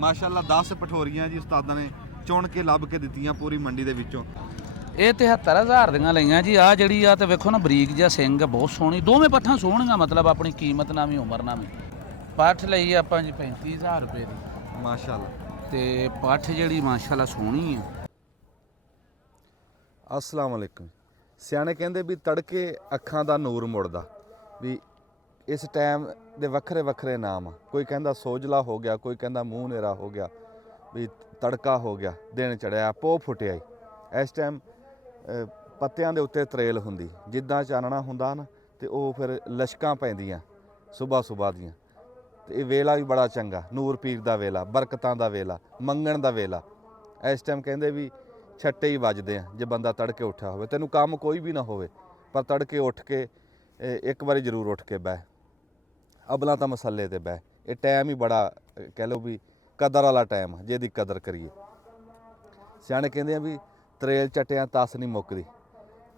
ਮਾਸ਼ਾਅੱਲਾ 10 ਪਠੋਰੀਆਂ ਜੀ ਉਸਤਾਦਾਂ ਨੇ ਚੁਣ ਕੇ ਲੱਭ ਕੇ ਦਿੱਤੀਆਂ ਪੂਰੀ ਮੰਡੀ ਦੇ ਵਿੱਚੋਂ। ਇਹ 73000 ਦੀਆਂ ਲਈਆਂ ਜੀ। ਆ ਜਿਹੜੀ ਆ ਤੇ ਵੇਖੋ ਨਾ ਬਰੀਕ ਜਿਹਾ ਸਿੰਘ ਬਹੁਤ ਸੋਹਣੀ, ਦੋਵੇਂ ਪੱਠਾਂ ਸੋਹਣੀਆਂ, ਮਤਲਬ ਆਪਣੀ ਕੀਮਤ ਨਾਲ ਵੀ ਉਮਰ ਨਾਲ ਵੀ। ਪੱਠ ਲਈ ਆਪਾਂ ਜੀ 35000 ਰੁਪਏ ਦੀ ਮਾਸ਼ਾਅੱਲਾ। ਤੇ ਪੱਠ ਜਿਹੜੀ ਮਾਸ਼ਾਅੱਲਾ ਸੋਹਣੀ ਆ। अस्सलाम वालेकुम। ਸਿਆਣੇ ਕਹਿੰਦੇ ਵੀ ਤੜਕੇ ਅੱਖਾਂ ਦਾ ਨੂਰ ਮੁੜਦਾ, ਵੀ ਇਸ ਟਾਈਮ ਦੇ ਵੱਖਰੇ ਵੱਖਰੇ ਨਾਮ ਆ। ਕੋਈ ਕਹਿੰਦਾ ਸੋਜਲਾ ਹੋ ਗਿਆ, ਕੋਈ ਕਹਿੰਦਾ ਮੂੰਹ ਨੇਰਾ ਹੋ ਗਿਆ, ਵੀ ਤੜਕਾ ਹੋ ਗਿਆ, ਦਿਨ ਚੜਿਆ, ਪੋਹ ਫੁੱਟਿਆ। ਇਸ ਟਾਈਮ ਪੱਤਿਆਂ ਦੇ ਉੱਤੇ ਤਰੇਲ ਹੁੰਦੀ, ਜਿੱਦਾਂ ਚਾਨਣਾ ਹੁੰਦਾ ਨਾ, ਤੇ ਉਹ ਫਿਰ ਲਸ਼ਕਾਂ ਪੈਂਦੀਆਂ ਸੁਬਾਹ ਦੀਆਂ। ਤੇ ਇਹ ਵੇਲਾ ਵੀ ਬੜਾ ਚੰਗਾ, ਨੂਰ ਪੀਰ ਦਾ ਵੇਲਾ, ਬਰਕਤਾਂ ਦਾ ਵੇਲਾ, ਮੰਗਣ ਦਾ ਵੇਲਾ। ਇਸ ਟਾਈਮ ਕਹਿੰਦੇ ਵੀ ਛੱਟੇ ਹੀ ਵੱਜਦੇ ਆ ਜੇ ਬੰਦਾ ਤੜਕੇ ਉੱਠਿਆ ਹੋਵੇ। ਤੈਨੂੰ ਕੰਮ ਕੋਈ ਵੀ ਨਾ ਹੋਵੇ, ਪਰ ਤੜਕੇ ਉੱਠ ਕੇ ਇੱਕ ਵਾਰੀ ਜ਼ਰੂਰ ਉੱਠ ਕੇ ਬਹਿ, ਅਬਲਾ ਤਾਂ ਮਸੱਲੇ ਤੇ ਬਹਿ। ਇਹ ਟਾਈਮ ਹੀ ਬੜਾ ਕਹਿ ਲਓ ਵੀ ਕਦਰ ਵਾਲਾ ਟਾਈਮ ਆ, ਜਿਹਦੀ ਕਦਰ ਕਰੀਏ। ਸਿਆਣੇ ਕਹਿੰਦੇ ਆ ਵੀ ਤਰੇਲ ਚਟਿਆਂ ਤਸ ਨਹੀਂ ਮੁੱਕਦੀ,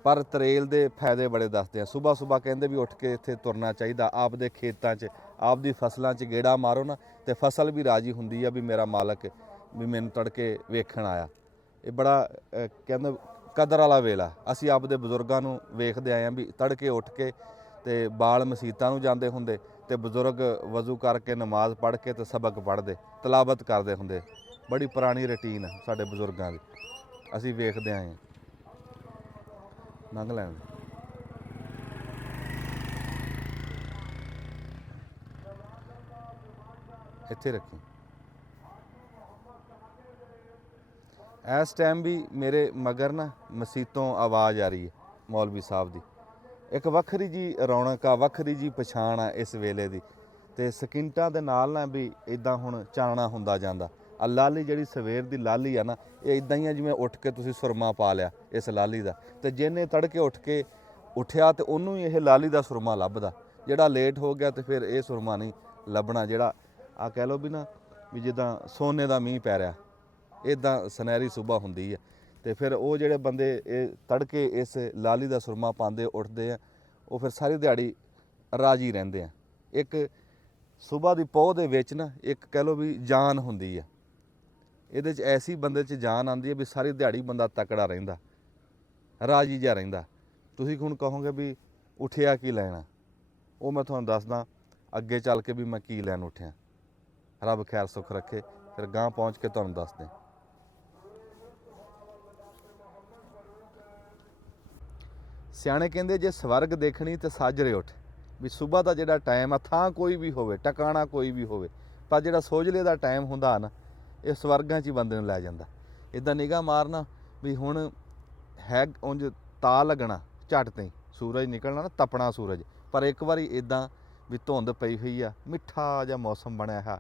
ਪਰ ਤਰੇਲ ਦੇ ਫਾਇਦੇ ਬੜੇ ਦੱਸਦੇ ਆ। ਸੁਬਾਹ ਕਹਿੰਦੇ ਵੀ ਉੱਠ ਕੇ ਇੱਥੇ ਤੁਰਨਾ ਚਾਹੀਦਾ, ਆਪਦੇ ਖੇਤਾਂ 'ਚ, ਆਪਦੀ ਫਸਲਾਂ 'ਚ ਗੇੜਾ ਮਾਰੋ ਨਾ, ਤੇ ਫਸਲ ਵੀ ਰਾਜੀ ਹੁੰਦੀ ਆ ਵੀ ਮੇਰਾ ਮਾਲਕ ਵੀ ਮੈਨੂੰ ਤੜਕੇ ਵੇਖਣ ਆਇਆ। ਇਹ ਬੜਾ ਕਹਿੰਦੇ ਕਦਰ ਵਾਲਾ ਵੇਲਾ। ਅਸੀਂ ਆਪਦੇ ਬਜ਼ੁਰਗਾਂ ਨੂੰ ਵੇਖਦੇ ਆਏ ਹਾਂ ਵੀ ਤੜਕੇ ਉੱਠ ਕੇ ਤੇ ਬਾਲ ਮਸੀਤਾਂ ਨੂੰ ਜਾਂਦੇ ਹੁੰਦੇ, ਤੇ ਬਜ਼ੁਰਗ ਵਜ਼ੂ ਕਰਕੇ ਨਮਾਜ਼ ਪੜ੍ਹ ਕੇ ਤੇ ਸਬਕ ਪੜ੍ਹਦੇ, ਤਲਾਵਤ ਕਰਦੇ ਹੁੰਦੇ। ਬੜੀ ਪੁਰਾਣੀ ਰੁਟੀਨ ਸਾਡੇ ਬਜ਼ੁਰਗਾਂ ਦੀ, ਅਸੀਂ ਵੇਖਦੇ ਆਏ ਹਾਂ। ਲੰਘ ਲੈਣ ਇੱਥੇ ਰੱਖੀ। ਇਸ ਟਾਈਮ ਵੀ ਮੇਰੇ ਮਗਰ ਨਾ ਮਸੀਤੋਂ ਆਵਾਜ਼ ਆ ਰਹੀ ਹੈ ਮੌਲਵੀ ਸਾਹਿਬ ਦੀ। ਇੱਕ ਵੱਖਰੀ ਜੀ ਰੌਣਕ ਆ, ਵੱਖਰੀ ਜੀ ਪਛਾਣ ਆ ਇਸ ਵੇਲੇ ਦੀ। ਤੇ ਸਕਿੰਟਾਂ ਦੇ ਨਾਲ ਨਾ ਵੀ ਇਦਾਂ ਹੁਣ ਚਾਨਣਾ ਹੁੰਦਾ ਜਾਂਦਾ। ਆ ਲਾਲੀ ਜਿਹੜੀ ਸਵੇਰ ਦੀ ਲਾਲੀ ਆ ਨਾ, ਇਹ ਇਦਾਂ ਹੀ ਆ ਜਿਵੇਂ ਉੱਠ ਕੇ ਤੁਸੀਂ ਸੁਰਮਾ ਪਾ ਲਿਆ ਇਸ ਲਾਲੀ ਦਾ। ਤੇ ਜਿਹਨੇ ਤੜਕੇ ਉੱਠ ਕੇ ਉੱਠਿਆ ਤੇ ਉਹਨੂੰ ਹੀ ਇਹ ਲਾਲੀ ਦਾ ਸੁਰਮਾ ਲੱਭਦਾ। ਜਿਹੜਾ ਲੇਟ ਹੋ ਗਿਆ ਤੇ ਫਿਰ ਇਹ ਸੁਰਮਾ ਨਹੀਂ ਲੱਭਣਾ। ਜਿਹੜਾ ਆ ਕਹਿ ਲਓ ਵੀ ਨਾ ਵੀ ਜਿੱਦਾਂ ਸੋਨੇ ਦਾ ਮੀਂਹ ਪੈ ਰਿਹਾ, ਇੱਦਾਂ ਸੁਨਹਿਰੀ ਸੁਬਾ ਹੁੰਦੀ ਹੈ। ਤੇ ਫਿਰ ਉਹ ਜਿਹੜੇ ਬੰਦੇ ਇਹ ਤੜਕੇ ਇਸ ਲਾਲੀ ਦਾ ਸੁਰਮਾ ਪਾਉਂਦੇ ਉੱਠਦੇ ਆ, ਉਹ ਫਿਰ ਸਾਰੀ ਦਿਹਾੜੀ ਰਾਜੀ ਰਹਿੰਦੇ ਆ। ਇੱਕ ਸੁਬਾ ਦੀ ਪੋਹ ਦੇ ਵਿੱਚ ਨਾ ਇੱਕ ਕਹਿ ਲਓ ਵੀ ਜਾਨ ਹੁੰਦੀ ਆ। ਇਹਦੇ 'ਚ ਐਸੀ ਬੰਦੇ 'ਚ ਜਾਨ ਆਉਂਦੀ ਹੈ ਵੀ ਸਾਰੀ ਦਿਹਾੜੀ ਬੰਦਾ ਤਕੜਾ ਰਹਿੰਦਾ, ਰਾਜੀ ਜਿਹਾ ਰਹਿੰਦਾ। ਤੁਸੀਂ ਹੁਣ ਕਹੋਗੇ ਵੀ ਉੱਠਿਆ ਕੀ ਲੈਣਾ, ਉਹ ਮੈਂ ਤੁਹਾਨੂੰ ਦੱਸਦਾ ਅੱਗੇ ਚੱਲ ਕੇ ਵੀ ਮੈਂ ਕੀ ਲੈਣ ਉੱਠਿਆ। ਰੱਬ ਖੈਰ ਸੁੱਖ ਰੱਖੇ, ਫਿਰ ਗਾਂਹ ਪਹੁੰਚ ਕੇ ਤੁਹਾਨੂੰ ਦੱਸਦੇ। ਸਿਆਣੇ ਕਹਿੰਦੇ ਜੇ ਸਵਰਗ ਦੇਖਣੀ ਤੇ ਸਾਜਰੇ ਉੱਠ। ਵੀ ਸੁਬਾਹ ਦਾ ਜਿਹੜਾ ਟਾਈਮ ਆ, ਥਾਂ ਕੋਈ ਵੀ ਹੋਵੇ, ਟਿਕਾਣਾ ਕੋਈ ਵੀ ਹੋਵੇ, ਪਰ ਜਿਹੜਾ ਸੋਝਲੇ ਦਾ ਟਾਈਮ ਹੁੰਦਾ ਨਾ, ਇਹ ਸਵਰਗਾਂ 'ਚ ਹੀ ਬੰਦੇ ਨੂੰ ਲੈ ਜਾਂਦਾ। ਇੱਦਾਂ ਨਿਗਾਹ ਮਾਰਨਾ ਵੀ ਹੁਣ ਹੈ ਉਂਝ ਤਾ ਲੱਗਣਾ, ਝੱਟ ਤੇ ਸੂਰਜ ਨਿਕਲਣਾ ਨਾ, ਤਪਣਾ ਸੂਰਜ, ਪਰ ਇੱਕ ਵਾਰੀ ਇੱਦਾਂ ਵੀ ਧੁੰਦ ਪਈ ਹੋਈ ਆ, ਮਿੱਠਾ ਜਿਹਾ ਮੌਸਮ ਬਣਿਆ ਹੈ।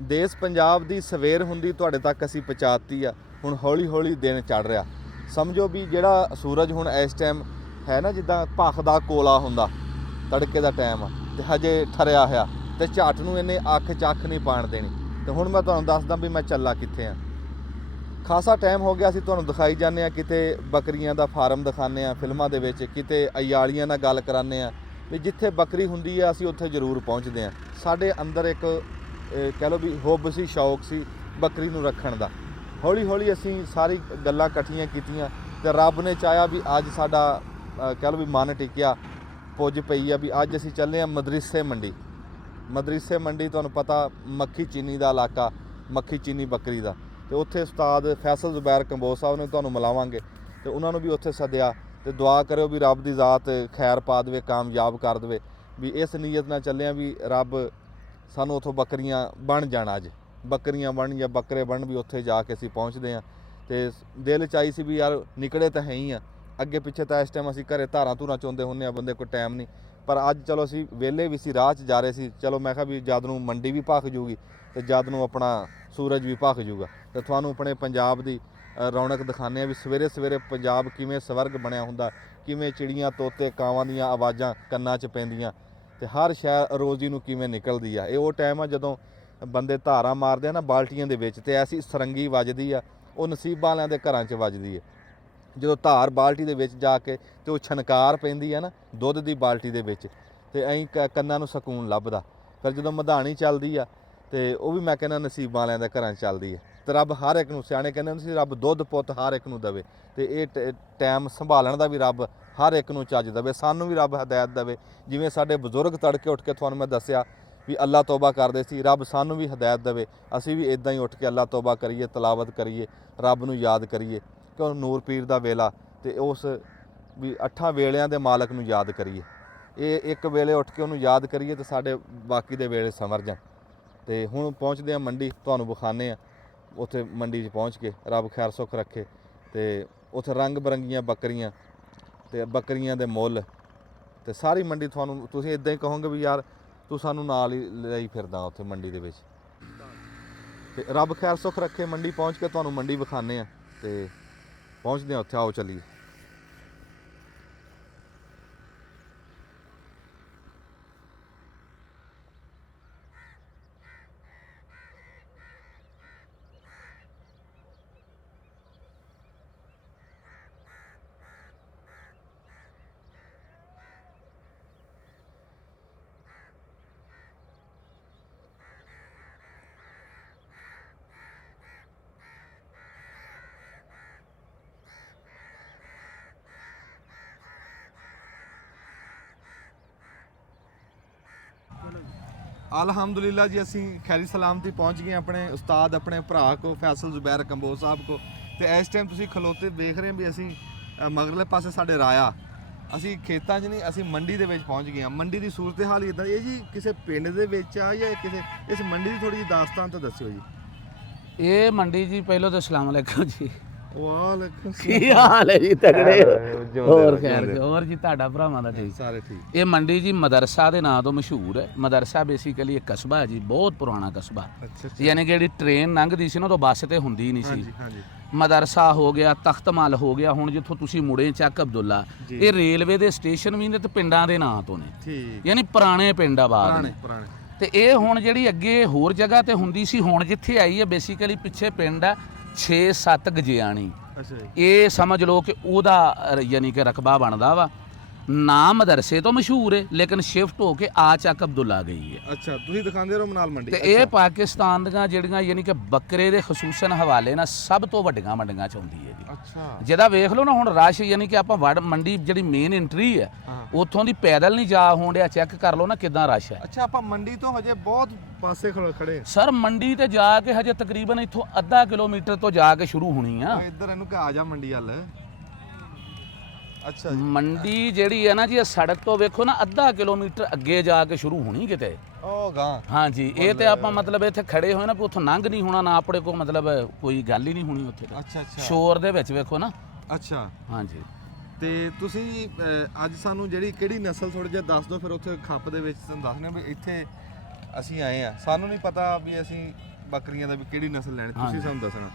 ਦੇਸ਼ ਪੰਜਾਬ ਦੀ ਸਵੇਰ ਹੁੰਦੀ ਤੁਹਾਡੇ ਤੱਕ ਅਸੀਂ ਪਹੁੰਚਾਤੀ ਆ। ਹੁਣ ਹੌਲੀ ਹੌਲੀ ਦਿਨ ਚੜ੍ਹ ਰਿਹਾ। ਸਮਝੋ ਵੀ ਜਿਹੜਾ ਸੂਰਜ ਹੁਣ ਇਸ ਟਾਈਮ ਹੈ ਨਾ, ਜਿੱਦਾਂ ਭਖ ਦਾ ਕੋਲਾ ਹੁੰਦਾ, ਤੜਕੇ ਦਾ ਟਾਈਮ ਆ ਤੇ ਹਜੇ ਠਰਿਆ ਹੋਇਆ, ਤੇ ਝੱਟ ਨੂੰ ਇਹਨੇ ਅੱਖ ਚੱਖ ਨਹੀਂ ਪਾਣ ਦੇਣੀ। ਤੇ ਹੁਣ ਮੈਂ ਤੁਹਾਨੂੰ ਦੱਸਦਾ ਵੀ ਮੈਂ ਚੱਲਾ ਕਿੱਥੇ ਆ। ਖਾਸਾ ਟਾਈਮ ਹੋ ਗਿਆ ਅਸੀਂ ਤੁਹਾਨੂੰ ਦਿਖਾਈ ਜਾਂਦੇ ਹਾਂ, ਕਿਤੇ ਬੱਕਰੀਆਂ ਦਾ ਫਾਰਮ ਦਿਖਾਉਂਦੇ ਹਾਂ ਫਿਲਮਾਂ ਦੇ ਵਿੱਚ, ਕਿਤੇ ਅਯਾਲੀਆਂ ਨਾਲ ਗੱਲ ਕਰਾਉਂਦੇ ਹਾਂ, ਵੀ ਜਿੱਥੇ ਬੱਕਰੀ ਹੁੰਦੀ ਆ ਅਸੀਂ ਉੱਥੇ ਜ਼ਰੂਰ ਪਹੁੰਚਦੇ ਹਾਂ। ਸਾਡੇ ਅੰਦਰ ਇੱਕ ਕਹਿ ਲਓ ਵੀ ਹੁੱਬ ਸੀ, ਸ਼ੌਕ ਸੀ ਬੱਕਰੀ ਨੂੰ ਰੱਖਣ ਦਾ। ਹੌਲੀ ਹੌਲੀ ਅਸੀਂ ਸਾਰੀ ਗੱਲਾਂ ਇਕੱਠੀਆਂ ਕੀਤੀਆਂ, ਤੇ ਰੱਬ ਨੇ ਚਾਹਿਆ ਵੀ ਅੱਜ ਸਾਡਾ ਕਹਿ ਲਓ ਵੀ ਮਨ ਟਿਕਿਆ, ਪੁੱਜ ਪਈ ਆ ਵੀ ਅੱਜ ਅਸੀਂ ਚੱਲੇ ਹਾਂ ਮਦਰਸੇ ਮੰਡੀ। ਮਦਰਸੇ ਮੰਡੀ ਤੁਹਾਨੂੰ ਪਤਾ ਮੱਖੀ ਚੀਨੀ ਦਾ ਇਲਾਕਾ, ਮੱਖੀ ਚੀਨੀ ਬੱਕਰੀ ਦਾ। ਤੇ ਉੱਥੇ ਉਸਤਾਦ ਫੈਸਲ ਜ਼ੁਬੈਰ ਕੰਬੋਜ ਸਾਹਿਬ ਨੇ ਤੁਹਾਨੂੰ ਮਿਲਾਵਾਂਗੇ, ਤੇ ਉਹਨਾਂ ਨੂੰ ਵੀ ਉੱਥੇ ਸੱਦਿਆ। ਤੇ ਦੁਆ ਕਰਿਓ ਵੀ ਰੱਬ ਦੀ ਜ਼ਾਤ ਖੈਰ ਪਾ ਦੇਵੇ, ਕਾਮਯਾਬ ਕਰ ਦੇਵੇ। ਵੀ ਇਸ ਨੀਅਤ ਨਾਲ ਚੱਲੇ ਹਾਂ ਵੀ ਰੱਬ ਸਾਨੂੰ ਉੱਥੋਂ ਬੱਕਰੀਆਂ ਬਣ ਜਾਣ, ਅੱਜ ਬੱਕਰੀਆਂ ਬਣ ਜਾਂ ਬੱਕਰੇ ਬਣ, ਵੀ ਉੱਥੇ ਜਾ ਕੇ ਅਸੀਂ ਪਹੁੰਚਦੇ ਹਾਂ। ਤੇ ਦਿਲ 'ਚ ਆਈ ਸੀ ਵੀ ਯਾਰ ਨਿਕਲੇ ਤਾਂ ਹੈ ਹੀ ਆ, ਅੱਗੇ ਪਿੱਛੇ ਤਾਂ ਇਸ ਟਾਈਮ ਅਸੀਂ ਘਰੇ ਧਾਰਾਂ ਧੂਰਾਂ ਚੋਂਦੇ ਹੁੰਦੇ ਹਾਂ, ਬੰਦੇ ਕੋਈ ਟਾਈਮ ਨਹੀਂ। ਪਰ ਅੱਜ ਚਲੋ ਅਸੀਂ ਵਿਹਲੇ ਵੀ ਸੀ, ਰਾਹ 'ਚ ਜਾ ਰਹੇ ਸੀ। ਚਲੋ ਮੈਂ ਕਿਹਾ ਵੀ ਜਦ ਨੂੰ ਮੰਡੀ ਵੀ ਭਖ ਜੂਗੀ ਤੇ ਜਦ ਨੂੰ ਆਪਣਾ ਸੂਰਜ ਵੀ ਭਖ ਜੂਗਾ, ਤੇ ਤੁਹਾਨੂੰ ਆਪਣੇ ਪੰਜਾਬ ਦੀ ਰੌਣਕ ਦਿਖਾਉਂਦੇ ਹਾਂ ਵੀ ਸਵੇਰੇ ਸਵੇਰੇ ਪੰਜਾਬ ਕਿਵੇਂ ਸਵਰਗ ਬਣਿਆ ਹੁੰਦਾ, ਕਿਵੇਂ ਚਿੜੀਆਂ ਤੋਤੇ ਕਾਵਾਂ ਦੀਆਂ ਆਵਾਜ਼ਾਂ ਕੰਨਾਂ 'ਚ ਪੈਂਦੀਆਂ, ਤੇ ਹਰ ਸ਼ੈ ਰੋਜ਼ੀ ਨੂੰ ਕਿਵੇਂ ਨਿਕਲਦੀ ਆ। ਇਹ ਉਹ ਟਾਈਮ ਆ ਜਦੋਂ ਬੰਦੇ ਧਾਰਾਂ ਮਾਰਦੇ ਆ ਨਾ ਬਾਲਟੀਆਂ ਦੇ ਵਿੱਚ, ਤੇ ਐਸੀ ਸਰੰਗੀ ਵੱਜਦੀ ਆ, ਉਹ ਨਸੀਬਾਂ ਵਾਲਿਆਂ ਦੇ ਘਰਾਂ 'ਚ ਵੱਜਦੀ ਹੈ। ਜਦੋਂ ਧਾਰ ਬਾਲਟੀ ਦੇ ਵਿੱਚ ਜਾ ਕੇ ਤੇ ਉਹ ਛਣਕਾਰ ਪੈਂਦੀ ਆ ਨਾ ਦੁੱਧ ਦੀ ਬਾਲਟੀ ਦੇ ਵਿੱਚ, ਤੇ ਐਂ ਕੰਨਾਂ ਨੂੰ ਸਕੂਨ ਲੱਭਦਾ। ਫਿਰ ਜਦੋਂ ਮਧਾਣੀ ਚੱਲਦੀ ਆ ਤੇ ਉਹ ਵੀ ਮੈਂ ਕਹਿੰਦਾ ਨਸੀਬਾਂ ਵਾਲਿਆਂ ਦੇ ਘਰਾਂ 'ਚ ਚੱਲਦੀ ਹੈ। ਤੇ ਰੱਬ ਹਰ ਇੱਕ ਨੂੰ, ਸਿਆਣੇ ਕਹਿੰਦੇ ਹੁੰਦੇ ਸੀ ਰੱਬ ਦੁੱਧ ਪੁੱਤ ਹਰ ਇੱਕ ਨੂੰ ਦੇਵੇ, ਤੇ ਇਹ ਟਾਈਮ ਸੰਭਾਲਣ ਦਾ ਵੀ ਰੱਬ ਹਰ ਇੱਕ ਨੂੰ ਚੱਜ ਦੇਵੇ। ਸਾਨੂੰ ਵੀ ਰੱਬ ਹਦਾਇਤ ਦੇਵੇ, ਜਿਵੇਂ ਸਾਡੇ ਬਜ਼ੁਰਗ ਤੜਕੇ ਉੱਠ ਕੇ ਤੁਹਾਨੂੰ ਮੈਂ ਦੱਸਿਆ ਵੀ ਅੱਲਾ ਤੋਬਾ ਕਰਦੇ ਸੀ, ਰੱਬ ਸਾਨੂੰ ਵੀ ਹਦਾਇਤ ਦੇਵੇ ਅਸੀਂ ਵੀ ਇਦਾਂ ਹੀ ਉੱਠ ਕੇ ਅੱਲਾ ਤੋਬਾ ਕਰੀਏ, ਤਲਾਵਤ ਕਰੀਏ, ਰੱਬ ਨੂੰ ਯਾਦ ਕਰੀਏ। ਕਿਉਂ ਨੂਰ ਪੀਰ ਦਾ ਵੇਲਾ ਤੇ ਉਸ ਵੀ 8 ਵੇਲਿਆਂ ਦੇ ਮਾਲਕ ਨੂੰ ਯਾਦ ਕਰੀਏ। ਇਹ ਇੱਕ ਵੇਲੇ ਉੱਠ ਕੇ ਉਹਨੂੰ ਯਾਦ ਕਰੀਏ ਤੇ ਸਾਡੇ ਬਾਕੀ ਦੇ ਵੇਲੇ ਸੰਵਰ ਜਾਣ। ਤੇ ਹੁਣ ਪਹੁੰਚਦੇ ਆ ਮੰਡੀ, ਤੁਹਾਨੂੰ ਵਿਖਾਉਂਦੇ ਆ ਉੱਥੇ ਮੰਡੀ 'ਚ ਪਹੁੰਚ ਕੇ, ਰੱਬ ਖੈਰ ਸੁੱਖ ਰੱਖੇ। ਤੇ ਉੱਥੇ ਰੰਗ ਬਰੰਗੀਆਂ ਬੱਕਰੀਆਂ ਤੇ ਬੱਕਰੀਆਂ ਦੇ ਮੁੱਲ, ਤੇ ਸਾਰੀ ਮੰਡੀ ਤੁਹਾਨੂੰ ਤੁਸੀਂ ਇਦਾਂ ਹੀ ਕਹੋਗੇ ਵੀ ਯਾਰ ਤੂੰ ਸਾਨੂੰ ਨਾਲ ਹੀ ਲਈ ਫਿਰਦਾ ਉੱਥੇ ਮੰਡੀ ਦੇ ਵਿੱਚ। ਤੇ ਰੱਬ ਖੈਰ ਸੁੱਖ ਰੱਖੇ, ਮੰਡੀ ਪਹੁੰਚ ਕੇ ਤੁਹਾਨੂੰ ਮੰਡੀ ਵਿਖਾਉਂਦੇ ਆ ਤੇ ਪਹੁੰਚਦੇ ਆ ਉੱਥੇ, ਆਓ ਚੱਲੀਏ। ਅਲਹਮਦੁਲਿਲਾ ਜੀ, ਅਸੀਂ ਖੈਰੀ ਸਲਾਮਤੀ ਪਹੁੰਚ ਗਏ ਆਪਣੇ ਉਸਤਾਦ, ਆਪਣੇ ਭਰਾ ਕੋ, ਫੈਸਲ ਜ਼ੁਬੈਰ ਕੰਬੋਜ ਸਾਹਿਬ ਕੋ। ਤੇ ਇਸ ਟਾਈਮ ਤੁਸੀਂ ਖਲੋਤੇ ਦੇਖ ਰਹੇ ਵੀ ਅਸੀਂ ਮਗਰਲੇ ਪਾਸੇ ਸਾਡੇ ਰਾਇਆ, ਅਸੀਂ ਖੇਤਾਂ 'ਚ ਨਹੀਂ, ਅਸੀਂ ਮੰਡੀ ਦੇ ਵਿੱਚ ਪਹੁੰਚ ਗਏ ਹਾਂ। ਮੰਡੀ ਦੀ ਸੂਰਤ ਹਾਲ ਇੱਦਾਂ, ਇਹ ਜੀ ਕਿਸੇ ਪਿੰਡ ਦੇ ਵਿੱਚ ਆ ਜਾਂ ਕਿਸੇ, ਇਸ ਮੰਡੀ ਦੀ ਥੋੜੀ ਜਿਹੀ ਦਾਸਤਾਨ ਤਾਂ ਦੱਸਿਓ ਜੀ। ਇਹ ਮੰਡੀ ਜੀ, ਪਹਿਲਾਂ ਤਾਂ ਅਸਲਾਮ ਅਲੈਕੁਮ ਜੀ, ਵਾਲੇਕੁਮ ਕੀ ਹਾਲ ਹੈ ਜੀ? ਤਗੜੇ ਹੋਰ ਖੈਰ ਜੀ, ਹੋਰ ਜੀ ਤੁਹਾਡਾ ਭਰਾਵਾਂ ਦਾ ਠੀਕ? ਸਾਰੇ ਠੀਕ। ਇਹ ਮੰਡੀ ਜੀ ਮਦਰਸਾ ਦੇ ਨਾਂ ਤੋਂ ਮਸ਼ਹੂਰ ਹੈ। ਮਦਰਸਾ ਬੇਸਿਕਲੀ ਇੱਕ ਕਸਬਾ ਹੈ ਜੀ, ਬਹੁਤ ਪੁਰਾਣਾ ਕਸਬਾ, ਯਾਨੀ ਕਿ ਜਿਹੜੀ ਟ੍ਰੇਨ ਲੰਘਦੀ ਸੀ ਨਾ ਉਦੋਂ ਬੱਸ ਤੇ ਹੁੰਦੀ ਨਹੀਂ ਸੀ। ਮਦਰਸਾ ਹੋ ਗਿਆ, ਤਖਤਮਲ ਹੋ ਗਿਆ, ਹੁਣ ਜਿੱਥੋਂ ਤੁਸੀਂ ਮੁੜੇ ਚੱਕ ਅਬਦੁੱਲਾ, ਇਹ ਰੇਲਵੇ ਦੇ ਸਟੇਸ਼ਨ ਵੀ ਨੇ ਤੇ ਪਿੰਡਾਂ ਦੇ ਨਾਂ ਤੋਂ ਨੇ, ਯਾਨੀ ਪੁਰਾਣੇ ਪਿੰਡ ਆਬਾਦ ਨੇ। ਤੇ ਇਹ ਹੁਣ ਜਿਹੜੀ ਅੱਗੇ ਹੋਰ ਜਗ੍ਹਾ ਤੇ ਹੁੰਦੀ ਸੀ, ਹੁਣ ਜਿੱਥੇ ਆਈ ਹੈ ਬੇਸਿਕਲੀ ਪਿੱਛੇ ਪਿੰਡ ਹੈ 6-7 ਗਜਿਆਣੀ। ਇਹ ਸਮਝ ਲਓ ਕਿ ਉਹਦਾ ਯਾਨੀ ਕਿ ਰਕਬਾ ਬਣਦਾ ਵਾ। ਨਾਮ ਮਦਰਸੇ ਤੋਂ ਮਸ਼ਹੂਰ ਹੈ, ਲੇਕਿਨ ਸ਼ਿਫਟ ਹੋ ਕੇ ਆ ਚੱਕ ਅਬਦੁੱਲਾ ਗਈ ਹੈ। ਅੱਛਾ, ਤੁਸੀਂ ਦਿਖਾਉਂਦੇ ਰਹੋ ਮਨਾਲ ਮੰਡੀ। ਤੇ ਇਹ ਪਾਕਿਸਤਾਨ ਦੀਆਂ ਜਿਹੜੀਆਂ ਯਾਨੀ ਕਿ ਬੱਕਰੇ ਦੇ ਖਸੂਸਨ ਹਵਾਲੇ ਨਾਲ ਸਭ ਤੋਂ ਵੱਡੀਆਂ ਮੰਡੀਆਂ ਚ ਆਉਂਦੀ ਹੈ ਜੀ। ਅੱਛਾ, ਜਿਹਦਾ ਵੇਖ ਲਓ ਨਾ ਹੁਣ ਰਸ਼, ਯਾਨੀ ਕਿ ਆਪਾਂ ਵੜ ਮੰਡੀ ਜਿਹੜੀ ਮੇਨ ਐਂਟਰੀ ਹੈ ਉੱਥੋਂ ਦੀ ਪੈਦਲ ਨਹੀਂ ਜਾ ਹੋਣ ਡਿਆ, ਚੈੱਕ ਕਰ ਲਓ ਨਾ ਕਿਦਾਂ ਰਸ਼ ਹੈ। ਅੱਛਾ, ਆਪਾਂ ਮੰਡੀ ਤੋਂ ਹਜੇ ਬਹੁਤ ਪਾਸੇ ਖੜੇ ਸਰ, ਮੰਡੀ ਤੇ ਜਾ ਕੇ ਹਜੇ ਤਕਰੀਬਨ ਇੱਥੋਂ ਅੱਧਾ ਕਿਲੋਮੀਟਰ ਤੋਂ ਜਾ ਕੇ ਸ਼ੁਰੂ ਹੋਣੀ ਆ। ਇੱਧਰ ਇਹਨੂੰ ਕਿ ਆ ਜਾ ਮੰਡੀ ਵੱਲ। ਅੱਛਾ ਜੀ, ਮੰਡੀ ਜਿਹੜੀ ਹੈ ਨਾ ਜੀ, ਇਹ ਸੜਕ ਤੋਂ ਵੇਖੋ ਨਾ ਅੱਧਾ ਕਿਲੋਮੀਟਰ ਅੱਗੇ ਜਾ ਕੇ ਸ਼ੁਰੂ ਹੋਣੀ ਕਿਤੇ। ਉਹ ਗਾਂ, ਹਾਂਜੀ, ਇਹ ਤੇ ਆਪਾਂ ਮਤਲਬ ਇੱਥੇ ਖੜੇ ਹੋਏ ਨਾ, ਵੀ ਉੱਥੋਂ ਲੰਘ ਨਹੀਂ ਹੋਣਾ ਨਾ, ਆਪਣੇ ਕੋਲ ਮਤਲਬ ਕੋਈ ਗੱਲ ਹੀ ਨਹੀਂ ਹੋਣੀ ਉੱਥੇ। ਅੱਛਾ ਅੱਛਾ, ਸ਼ੋਰ ਦੇ ਵਿੱਚ ਵੇਖੋ ਨਾ। ਅੱਛਾ, ਹਾਂਜੀ। ਤੇ ਤੁਸੀਂ ਅੱਜ ਸਾਨੂੰ ਜਿਹੜੀ ਕਿਹੜੀ ਨਸਲ ਥੋੜਾ ਜਿਹਾ ਦੱਸ ਦਿਓ, ਫਿਰ ਉੱਥੇ ਖੱਪ ਦੇ ਵਿੱਚ ਤੁਹਾਨੂੰ ਦੱਸਣੇ ਵੀ ਇੱਥੇ ਅਸੀਂ ਆਏ ਆ, ਸਾਨੂੰ ਨਹੀਂ ਪਤਾ ਵੀ ਅਸੀਂ ਬੱਕਰੀਆਂ ਦਾ ਵੀ ਕਿਹੜੀ ਨਸਲ ਲੈਣੀ, ਤੁਸੀਂ ਸਾਨੂੰ ਦੱਸਣਾ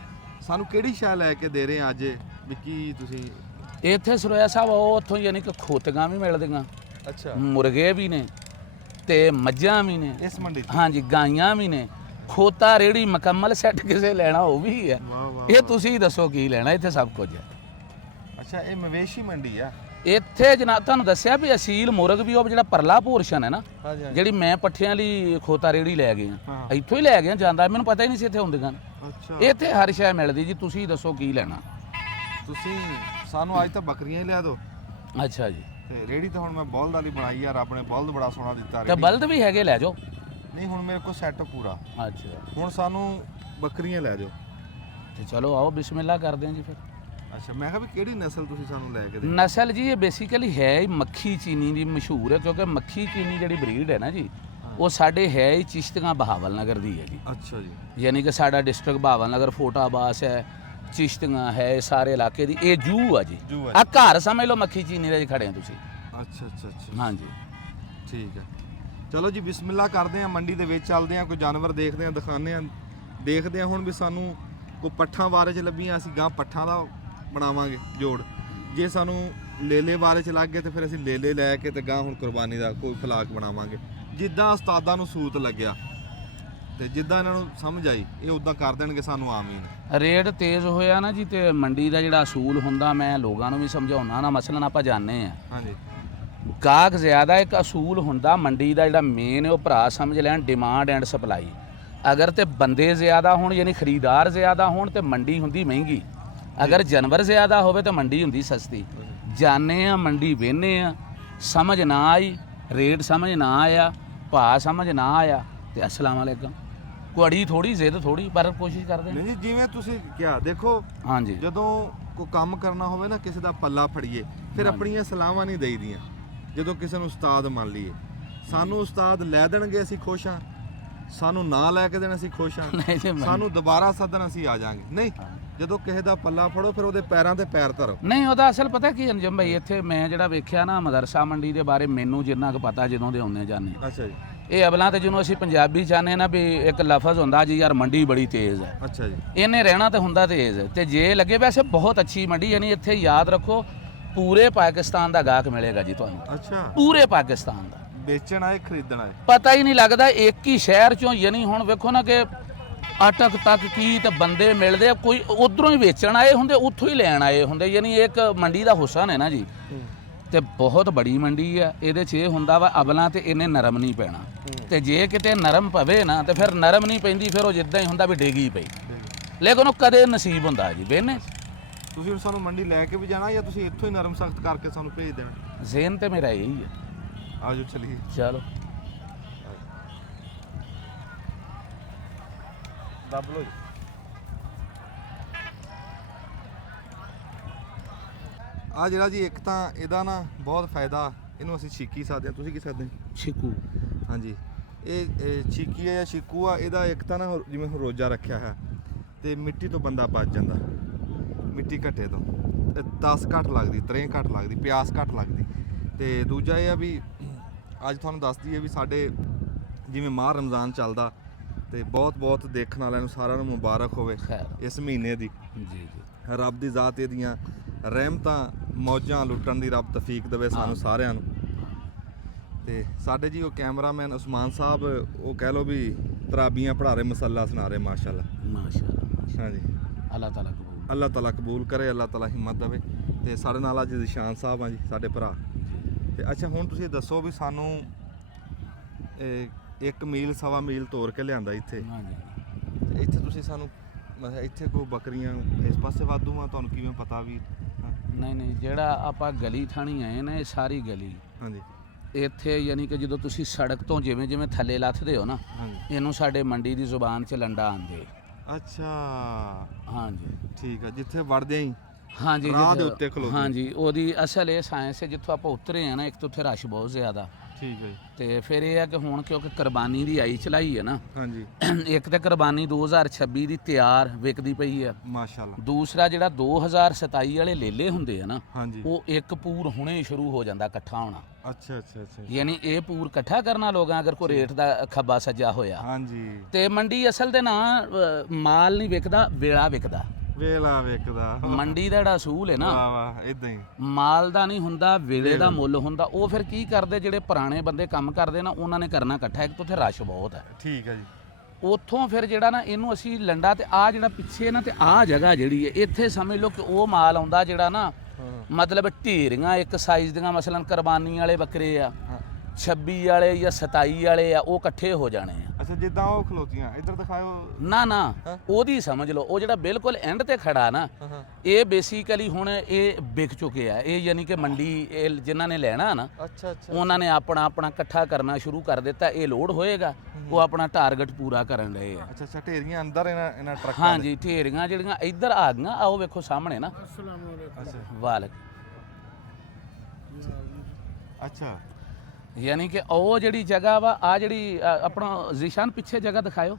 ਸਾਨੂੰ ਕਿਹੜੀ ਸ਼ੈ ਲੈ ਕੇ ਦੇ ਰਹੇ ਆ ਅੱਜ, ਵੀ ਕੀ ਤੁਸੀਂ ਇੱਥੇ ਸਰੋਇਆ ਸਾਹਿਬ ਉਹ ਉੱਥੋਂ ਯਾਨੀ ਕਿ ਖੋਤੀਆਂ ਵੀ ਮਿਲਦੀਆਂ, ਅੱਛਾ, ਮੁਰਗੇ ਵੀ ਨੇ ਤੇ ਮੱਝਾਂ ਵੀ ਨੇ ਇਸ ਮੰਡੀ 'ਚ? ਹਾਂਜੀ, ਗਾਈਆਂ ਵੀ ਨੇ, ਖੋਤਾ ਰੇੜੀ ਮੁਕੰਮਲ ਸੈੱਟ ਕਿਸੇ ਲੈਣਾ ਉਹ ਵੀ ਹੈ। ਇਹ ਤੁਸੀਂ ਦੱਸੋ ਕੀ ਲੈਣਾ, ਇੱਥੇ ਸਭ ਕੁਝ ਹੈ। ਅੱਛਾ, ਇਹ ਮਵੇਸ਼ੀ ਮੰਡੀ ਆ ਇੱਥੇ ਜਨਾਬ? ਤੁਹਾਨੂੰ ਦੱਸਿਆ ਵੀ ਅਸੀਲ ਮੁਰਗ ਵੀ ਉਹ ਜਿਹੜਾ ਪਰਲਾ ਪੋਰਸ਼ਨ ਹੈ ਨਾ, ਜਿਹੜੀ ਮੈਂ ਪੱਠਿਆਂ ਲਈ ਖੋਤਾ ਰੇੜੀ ਲੈ ਗਏ ਆ, ਇੱਥੋਂ ਹੀ ਲੈ ਗਏ ਜਾਂਦਾ, ਮੈਨੂੰ ਪਤਾ ਹੀ ਨਹੀਂ ਸੀ ਇੱਥੇ ਹੁੰਦੀਆਂ। ਅੱਛਾ, ਇੱਥੇ ਹਰ ਸ਼ੈ ਮਿਲਦੀ ਜੀ, ਤੁਸੀਂ ਦੱਸੋ ਕੀ ਲੈਣਾ? ਤੁਸੀਂ ਸਾਨੂੰ ਅੱਜ ਤਾਂ ਬੱਕਰੀਆਂ ਹੀ ਲਿਆ ਦਿਓ। ਅੱਛਾ ਜੀ। ਤੇ ਰੇੜੀ ਤਾਂ ਹੁਣ ਮੈਂ ਬਲਦ ਵਾਲੀ ਬਣਾਈ ਯਾਰ, ਆਪਣੇ ਬਲਦ ਬੜਾ ਸੋਹਣਾ ਦਿੱਤਾ। ਤੇ ਬਲਦ ਵੀ ਹੈਗੇ, ਲੈ ਜਾਓ। ਨਹੀਂ, ਹੁਣ ਮੇਰੇ ਕੋਲ ਸੈੱਟ ਪੂਰਾ। ਅੱਛਾ, ਹੁਣ ਸਾਨੂੰ ਬੱਕਰੀਆਂ ਲੈ ਦਿਓ। ਤੇ ਚਲੋ ਆਓ ਬਿਸਮਿਲ੍ਲਾ ਕਰਦੇ ਹਾਂ ਜੀ ਫਿਰ। ਅੱਛਾ, ਮੈਂ ਕਿਹਾ ਵੀ ਕਿਹੜੀ ਨਸਲ ਤੁਸੀਂ ਸਾਨੂੰ ਲੈ ਕੇ ਦੇ? ਨਸਲ ਜੀ ਇਹ ਬੇਸਿਕਲੀ ਹੈ ਹੀ ਮੱਖੀ ਚੀਨੀ ਦੀ ਮਸ਼ਹੂਰ ਹੈ, ਕਿਉਂਕਿ ਮੱਖੀ ਚੀਨੀ ਜਿਹੜੀ ਬਰੀਡ ਹੈ ਨਾ ਜੀ, ਉਹ ਸਾਡੇ ਹੈ ਹੀ ਚਿਸ਼ਤੀਆਂ ਬਹਾਵਲ ਨਗਰ ਦੀ ਹੈ ਜੀ। ਅੱਛਾ ਜੀ, ਯਾਨੀ ਕਿ ਸਾਡਾ ਡਿਸਟ੍ਰਿਕਟ ਬਹਾਵਲ ਨਗਰ, ਫੋਟਾ ਆਬਾਸ ਹੈ, ਚਿਸ਼ਤੀਆਂ ਹੈ, ਸਾਰੇ ਇਲਾਕੇ ਦੀ ਇਹ ਜੂ ਆ ਜੀ। ਆ ਘਰ ਸਮਝ ਲਓ ਮੱਖੀ ਚੀਨੀ ਦੇ ਖੜੇ ਆ ਤੁਸੀਂ। ਅੱਛਾ ਅੱਛਾ ਅੱਛਾ, ਹਾਂਜੀ, ਠੀਕ ਹੈ। ਚਲੋ ਜੀ, ਬਿਸਮਿਲ੍ਲਾ ਕਰਦੇ ਆ, ਮੰਡੀ ਦੇ ਵਿੱਚ ਚੱਲਦੇ ਆ, ਕੋਈ ਜਾਨਵਰ ਦੇਖਦੇ ਆ, ਦਿਖਾਉਂਦੇ ਆ, ਦੇਖਦੇ ਆ ਹੁਣ ਵੀ ਸਾਨੂੰ ਕੋਈ ਪੱਠਾਂ ਬਾਰੇ 'ਚ ਲੱਭੀਆਂ, ਅਸੀਂ ਗਾਂ ਪੱਠਾਂ ਦਾ ਬਣਾਵਾਂਗੇ ਜੋੜ। ਜੇ ਸਾਨੂੰ ਲੇਲੇ ਬਾਰੇ 'ਚ ਲੱਗ ਗਏ ਤੇ ਫਿਰ ਅਸੀਂ ਲੇਲੇ ਲੈ ਕੇ ਤੇ ਗਾਂ ਹੁਣ ਕੁਰਬਾਨੀ ਦਾ ਕੋਈ ਫਲਾਕ ਬਣਾਵਾਂਗੇ, ਜਿੱਦਾਂ ਉਸਤਾਦਾਂ ਨੂੰ ਸੂਤ ਲੱਗਿਆ ਤੇ ਜਿੱਦਾਂ ਇਹਨਾਂ ਨੂੰ ਸਮਝ ਆਈ ਇਹ ਉਦਾਂ ਕਰ ਦੇਣਗੇ ਸਾਨੂੰ ਆਮੀਨ। ਰੇਟ ਤੇਜ਼ ਹੋਇਆ ਨਾ ਜੀ, ਤੇ ਮੰਡੀ ਦਾ ਜਿਹੜਾ ਅਸੂਲ ਹੁੰਦਾ, ਮੈਂ ਲੋਕਾਂ ਨੂੰ ਵੀ ਸਮਝਾਉਣਾ ਨਾ, ਮਸਲਨ ਆਪਾਂ ਜਾਣਦੇ ਆ ਹਾਂਜੀ, ਗਾਹਕ ਜ਼ਿਆਦਾ, ਇੱਕ ਅਸੂਲ ਹੁੰਦਾ ਮੰਡੀ ਦਾ ਜਿਹੜਾ ਮੇਨ ਹੈ ਉਹ ਭਰਾ ਸਮਝ ਲੈਣ, ਡਿਮਾਂਡ ਐਂਡ ਸਪਲਾਈ। ਅਗਰ ਤੇ ਬੰਦੇ ਜ਼ਿਆਦਾ ਹੋਣ ਯਾਨੀ ਖਰੀਦਾਰ ਜ਼ਿਆਦਾ ਹੋਣ ਤੇ ਮੰਡੀ ਹੁੰਦੀ ਮਹਿੰਗੀ, ਅਗਰ ਜਾਨਵਰ ਜ਼ਿਆਦਾ ਹੋਵੇ ਤਾਂ ਮੰਡੀ ਹੁੰਦੀ ਸਸਤੀ। ਜਾਣੇ ਆ ਮੰਡੀ ਵੇਹਨੇ ਆ, ਸਮਝ ਨਾ ਆਈ, ਰੇਟ ਸਮਝ ਨਾ ਆਇਆ, ਭਾਅ ਸਮਝ ਨਾ ਆਇਆ ਤੇ ਅਸਲਾਮ ਅਲੈਕਮ। ਕੁੜੀ ਥੋੜੀ ਜ਼ਿੱਦ ਥੋੜੀ, ਪਰ ਕੋਸ਼ਿਸ਼ ਕਰਦੇ ਨਹੀਂ ਜੀ ਜਿਵੇਂ ਤੁਸੀਂ ਕਿਹਾ ਦੇਖੋ, ਹਾਂਜੀ ਜਦੋਂ ਕੋਈ ਕੰਮ ਕਰਨਾ ਹੋਵੇ ਨਾ, ਕਿਸੇ ਦਾ ਪੱਲਾ ਫੜੀਏ, ਫਿਰ ਆਪਣੀਆਂ ਸਲਾਹਾਂ ਨਹੀਂ ਦੇਈਦੀਆਂ। ਜਦੋਂ ਕਿਸੇ ਨੂੰ ਉਸਤਾਦ ਮੰਨ ਲਈਏ, ਸਾਨੂੰ ਉਸਤਾਦ ਲੈ ਦੇਣਗੇ ਅਸੀਂ ਖੁਸ਼ ਹਾਂ, ਸਾਨੂੰ ਨਾ ਲੈ ਕੇ ਦੇਣ ਅਸੀਂ ਖੁਸ਼ ਹਾਂ, ਸਾਨੂੰ ਦੁਬਾਰਾ ਸੱਦਣ ਅਸੀਂ ਆ ਜਾਾਂਗੇ। ਨਹੀਂ, ਜਦੋਂ ਕਿਸੇ ਦਾ ਪੱਲਾ ਫੜੋ ਫਿਰ ਉਹਦੇ ਪੈਰਾਂ ਤੇ ਪੈਰ ਧਰੋ। ਨਹੀਂ ਉਹਦਾ ਅਸਲ ਪਤਾ ਕੀ ਅੰਜਮ ਭਾਈ, ਇੱਥੇ ਮੈਂ ਜਿਹੜਾ ਵੇਖਿਆ ਨਾ ਮਦਰਸਾ ਮੰਡੀ ਦੇ ਬਾਰੇ, ਮੈਨੂੰ ਜਿੰਨਾ ਕੁ ਪਤਾ ਜਦੋਂ ਦੇ ਆਉਂਦੇ ਜਾਂਦੇ, ਅੱਛਾ ਜੀ, ਇਹ ਅਬਲਾਂ ਤੇ ਜਿਹਨੂੰ ਅਸੀਂ ਪੰਜਾਬੀ ਚਾਹੁੰਦੇ ਨਾ ਵੀ ਇੱਕ ਲਫ਼ਜ਼ ਹੁੰਦਾ ਜੀ ਯਾਰ ਮੰਡੀ ਬੜੀ ਤੇਜ਼ ਹੈ। ਅੱਛਾ ਜੀ, ਇਹਨੇ ਰਹਿਣਾ ਤੇ ਹੁੰਦਾ ਤੇਜ਼, ਤੇ ਜੇ ਲੱਗੇ ਵੈਸੇ ਬਹੁਤ ਅੱਛੀ ਮੰਡੀ, ਯਾਨੀ ਇੱਥੇ ਯਾਦ ਰੱਖੋ ਪੂਰੇ ਪਾਕਿਸਤਾਨ ਦਾ ਗਾਹਕ ਮਿਲੇਗਾ ਜੀ ਤੁਹਾਨੂੰ। ਅੱਛਾ, ਪੂਰੇ ਪਾਕਿਸਤਾਨ ਦਾ, ਵੇਚਣ ਆਏ ਖਰੀਦਣ ਆਏ, ਪਤਾ ਹੀ ਨਹੀਂ ਲੱਗਦਾ ਇੱਕ ਹੀ ਸ਼ਹਿਰ ਚੋਂ। ਯਾਨੀ ਹੁਣ ਵੇਖੋ ਨਾ ਕਿ ਅਟਕ ਤੱਕ ਕੀ ਤੇ ਬੰਦੇ ਮਿਲਦੇ, ਕੋਈ ਉਧਰੋਂ ਹੀ ਵੇਚਣ ਆਏ ਹੁੰਦੇ, ਉੱਥੋਂ ਹੀ ਲੈਣ ਆਏ ਹੁੰਦੇ। ਯਾਨੀ ਇੱਕ ਮੰਡੀ ਦਾ ਹੁਸਨ ਹੈ ਨਾ ਜੀ, ਤੇ ਬਹੁਤ ਬੜੀ ਮੰਡੀ ਆ। ਇਹਦੇ 'ਚ ਇਹ ਹੁੰਦਾ ਵਾ ਅਬਲਾਂ ਤੇ ਇਹਨੇ ਨਰਮ ਨਹੀਂ ਪੈਣਾ, ਤੇ ਜੇ ਕਿਤੇ ਨਰਮ ਪਵੇ ਨਾ ਤੇ ਫਿਰ ਨਰਮ ਨਹੀਂ ਪੈਂਦੀ, ਫਿਰ ਉਹ ਜਿੱਦਾਂ ਹੀ ਹੁੰਦਾ ਵੀ ਡੇਗੀ ਪਈ। ਲੇਕਿਨ ਉਹ ਕਦੇ ਨਸੀਬ ਹੁੰਦਾ ਜੀ ਵੇਨੇ। ਤੁਸੀਂ ਹੁਣ ਸਾਨੂੰ ਮੰਡੀ ਲੈ ਕੇ ਵੀ ਜਾਣਾ ਜਾਂ ਤੁਸੀਂ ਇੱਥੋਂ ਹੀ ਨਰਮ ਸਖਤ ਕਰਕੇ ਸਾਨੂੰ ਭੇਜ ਦੇਣਾ? ਜ਼ੇਨ ਤੇ ਮੇਰਾ ਇਹੀ ਹੈ। ਆਜੋ ਚਲੀਏ, ਚਲੋ ਦੱਬ ਲਓ ਜੀ। ਆ ਜਿਹੜਾ ਜੀ ਇੱਕ ਤਾਂ ਇਹਦਾ ਨਾ ਬਹੁਤ ਫਾਇਦਾ, ਇਹਨੂੰ ਅਸੀਂ ਛੀਕੀ ਸਕਦੇ ਹਾਂ, ਤੁਸੀਂ ਕੀ ਸਕਦੇ ਹੋ? ਛਿਕੂ। ਹਾਂਜੀ, ਇਹ ਛੀਕੀ ਹੈ ਜਾਂ ਛੀਕੂ ਆ। ਇਹਦਾ ਇੱਕ ਤਾਂ ਨਾ ਜਿਵੇਂ ਹੁਣ ਰੋਜ਼ਾ ਰੱਖਿਆ ਹੈ ਤੇ ਮਿੱਟੀ ਤੋਂ ਬੰਦਾ ਬਚ ਜਾਂਦਾ, ਮਿੱਟੀ ਘੱਟੇ ਤੋਂ, ਤੇ ਤਸ ਘੱਟ ਲੱਗਦੀ, ਤਰੇ ਘੱਟ ਲੱਗਦੀ, ਪਿਆਸ ਘੱਟ ਲੱਗਦੀ। ਤੇ ਦੂਜਾ ਇਹ ਆ ਵੀ ਅੱਜ ਤੁਹਾਨੂੰ ਦੱਸਦੀ ਹੈ ਵੀ ਸਾਡੇ ਜਿਵੇਂ ਮਾਹ ਰਮਜ਼ਾਨ ਚੱਲਦਾ, ਤੇ ਬਹੁਤ ਬਹੁਤ ਦੇਖਣ ਵਾਲਿਆਂ ਨੂੰ ਸਾਰਿਆਂ ਨੂੰ ਮੁਬਾਰਕ ਹੋਵੇ ਇਸ ਮਹੀਨੇ ਦੀ। ਜੀ ਜੀ, ਰੱਬ ਦੀ ਜ਼ਾਤ ਇਹਦੀਆਂ ਰਹਿਮਤਾਂ ਮੌਜਾਂ ਲੁੱਟਣ ਦੀ ਰੱਬ ਤੌਫੀਕ ਦੇਵੇ ਸਾਨੂੰ ਸਾਰਿਆਂ ਨੂੰ। ਤੇ ਸਾਡੇ ਜੀ ਉਹ ਕੈਮਰਾਮੈਨ ਉਸਮਾਨ ਸਾਹਿਬ, ਉਹ ਕਹਿ ਲਓ ਵੀ ਤਰਾਬੀਆਂ ਪੜ੍ਹਾ ਰਹੇ, ਮਸੱਲਾ ਸੁਣਾ ਰਹੇ, ਮਾਸ਼ਾਅੱਲਾ ਮਾਸ਼ਾਅੱਲਾ। ਹਾਂਜੀ, ਅੱਲਾਹ ਤਾਲਾ ਕਬੂਲ, ਅੱਲਾਹ ਤਾਲਾ ਕਬੂਲ ਕਰੇ, ਅੱਲਾਹ ਤਾਲਾ ਹਿੰਮਤ ਦੇਵੇ। ਤੇ ਸਾਡੇ ਨਾਲ ਅੱਜ ਨਿਸ਼ਾਨ ਸਾਹਿਬ ਆ ਜੀ, ਸਾਡੇ ਭਰਾ। ਤੇ ਅੱਛਾ ਹੁਣ ਤੁਸੀਂ ਦੱਸੋ ਵੀ ਸਾਨੂੰ ਇੱਕ ਮੀਲ ਸਵਾ ਮੀਲ ਤੋਰ ਕੇ ਲਿਆਂਦਾ ਇੱਥੇ, ਹਾਂਜੀ। ਇੱਥੇ ਤੁਸੀਂ ਸਾਨੂੰ ਇੱਥੇ ਕੋਈ ਬੱਕਰੀਆਂ ਇਸ ਪਾਸੇ ਵਾਧੂ ਆ, ਤੁਹਾਨੂੰ ਕਿਵੇਂ ਪਤਾ ਵੀ? ਨਹੀਂ ਨਹੀਂ, ਜਿਹੜਾ ਆਪਾਂ ਗਲੀ ਥਾਣੀ ਆਏ ਨਾ, ਇਹ ਸਾਰੀ ਗਲੀ ਹਾਂਜੀ, ਇੱਥੇ ਯਾਨੀ ਕਿ ਜਦੋਂ ਤੁਸੀਂ ਸੜਕ ਤੋਂ ਜਿਵੇਂ ਜਿਵੇਂ ਥੱਲੇ ਲੱਥਦੇ ਹੋ ਨਾ, ਹਾਂਜੀ, ਇਹਨੂੰ ਸਾਡੇ ਮੰਡੀ ਦੀ ਜ਼ੁਬਾਨ 'ਚ ਲੰਡਾ ਆਂਦੇ। ਅੱਛਾ, ਹਾਂਜੀ ਠੀਕ ਆ, ਜਿੱਥੇ ਵੜਦੇ ਹੀ ਹਾਂਜੀ, ਰਾਹ ਦੇ ਉੱਤੇ ਖਲੋਤੇ। ਹਾਂਜੀ, ਉਹਦੀ ਅਸਲ ਇਹ ਸਾਇੰਸ ਹੈ। ਜਿੱਥੋਂ ਆਪਾਂ ਉਤਰੇ ਆ ਨਾ, ਇੱਕ ਤਾਂ ਉੱਥੇ ਰਸ਼ ਬਹੁਤ ਜ਼ਿਆਦਾ, ਠੀਕ ਹੈ ਜੀ। ਤੇ ਫਿਰ ਇਹ ਹੈ ਕਿ ਹੁਣ ਕਿਉਂਕਿ ਕੁਰਬਾਨੀ ਦੀ ਆਈ ਚਲਾਈ ਹੈ ਨਾ, ਹਾਂਜੀ, ਇੱਕ ਤੇ ਕੁਰਬਾਨੀ 2026 ਦੀ ਤਿਆਰ ਵਿਕਦੀ ਪਈ ਹੈ, ਮਾਸ਼ਾਅੱਲਾ। ਦੂਸਰਾ ਜਿਹੜਾ 2027 ਵਾਲੇ ਲੇਲੇ ਹੁੰਦੇ ਆ ਨਾ, ਹਾਂਜੀ, ਉਹ ਇੱਕ ਪੂਰ ਹੁਣੇ ਸ਼ੁਰੂ ਹੋ ਜਾਂਦਾ ਇਕੱਠਾ ਹੋਣਾ। ਅੱਛਾ ਅੱਛਾ ਅੱਛਾ, ਯਾਨੀ ਇਹ ਪੂਰ ਇਕੱਠਾ ਕਰਨਾ ਲੋਕਾਂ ਅਗਰ ਕੋਈ ਰੇਟ ਦਾ ਖੱਬਾ ਸੱਜਾ ਹੋਇਆ। ਹਾਂਜੀ, ਤੇ ਮੰਡੀ ਅਸਲ ਦੇ ਨਾਂ ਮਾਲ ਨਹੀਂ ਵਿਕਦਾ, ਵੇਲਾ ਵਿਕਦਾ। ਵੇਲਾ ਵੇਖਦਾ ਮੰਡੀ ਦਾ ਜਿਹੜਾ ਅਸੂਲ ਹੈ ਨਾ, ਵਾਹ ਵਾਹ, ਇਦਾਂ ਹੀ ਮਾਲ ਦਾ ਨਹੀਂ ਹੁੰਦਾ, ਵੇਲੇ ਦਾ ਮੁੱਲ ਹੁੰਦਾ। ਉਹ ਫਿਰ ਕੀ ਕਰਦੇ, ਜਿਹੜੇ ਪੁਰਾਣੇ ਬੰਦੇ ਕੰਮ ਕਰਦੇ ਨਾ, ਉਹਨਾਂ ਨੇ ਕਰਨਾ ਇਕੱਠਾ। ਇੱਕ ਤਾਂ ਉੱਥੇ ਰਸ਼ ਬਹੁਤ ਹੈ, ਠੀਕ ਹੈ ਜੀ। ਉੱਥੋਂ ਫਿਰ ਜਿਹੜਾ ਨਾ ਇਹਨੂੰ ਅਸੀਂ ਲੰਡਾ, ਤੇ ਆ ਜਿਹੜਾ ਪਿੱਛੇ ਨਾ, ਤੇ ਆ ਜਗ੍ਹਾ ਜਿਹੜੀ ਹੈ ਇੱਥੇ ਸਮਝ ਲਓ ਕਿ ਉਹ ਮਾਲ ਆਉਂਦਾ ਜਿਹੜਾ ਨਾ, ਮਤਲਬ ਢੇਰੀਆਂ ਇੱਕ ਸਾਈਜ਼ ਦੀਆਂ, ਮਸਲਨ ਕੁਰਬਾਨੀ ਵਾਲੇ ਬੱਕਰੇ ਆ, 26 ਵਾਲੇ ਜਾਂ 27 ਵਾਲੇ ਆ, ਉਹ ਇਕੱਠੇ ਹੋ ਜਾਣੇ ਆ। ਅੱਛਾ, ਜਿੱਦਾਂ ਉਹ ਖਲੋਤੀਆਂ ਇੱਧਰ ਦਿਖਾਓ। ਨਾ ਨਾ, ਉਹਦੀ ਸਮਝ ਲਓ, ਉਹ ਜਿਹੜਾ ਬਿਲਕੁਲ ਐਂਡ ਤੇ ਖੜਾ ਨਾ, ਇਹ ਬੇਸਿਕਲੀ ਹੁਣ ਇਹ ਵਿਕ ਚੁੱਕੇ ਆ। ਇਹ ਯਾਨੀ ਕਿ ਮੰਡੀ ਇਹ ਜਿਨ੍ਹਾਂ ਨੇ ਲੈਣਾ ਨਾ, ਅੱਛਾ ਅੱਛਾ, ਉਹਨਾਂ ਨੇ ਆਪਣਾ ਆਪਣਾ ਇਕੱਠਾ ਕਰਨਾ ਸ਼ੁਰੂ ਕਰ ਦਿੱਤਾ। ਇਹ ਲੋਡ ਹੋਏਗਾ, ਉਹ ਆਪਣਾ ਟਾਰਗੇਟ ਪੂਰਾ ਕਰਨ ਰਹੇ ਆ। ਅੱਛਾ ਅੱਛਾ, ਢੇਰੀਆਂ ਅੰਦਰ ਇਹਨਾਂ ਟਰੱਕਾਂ ਹਾਂਜੀ, ਢੇਰੀਆਂ ਜਿਹੜੀਆਂ ਇੱਧਰ ਆ ਗਈਆਂ, ਆਓ ਵੇਖੋ ਸਾਹਮਣੇ ਨਾ। ਅੱਛਾ ਵਾਲਕ, ਅੱਛਾ, ਯਾਨੀ ਕਿ ਉਹ ਜਿਹੜੀ ਜਗ੍ਹਾ ਵਾ, ਆ ਜਿਹੜੀ ਆਪਣਾ ਜ਼ਿਸ਼ਾਨ ਪਿੱਛੇ ਜਗ੍ਹਾ ਦਿਖਾਇਓ,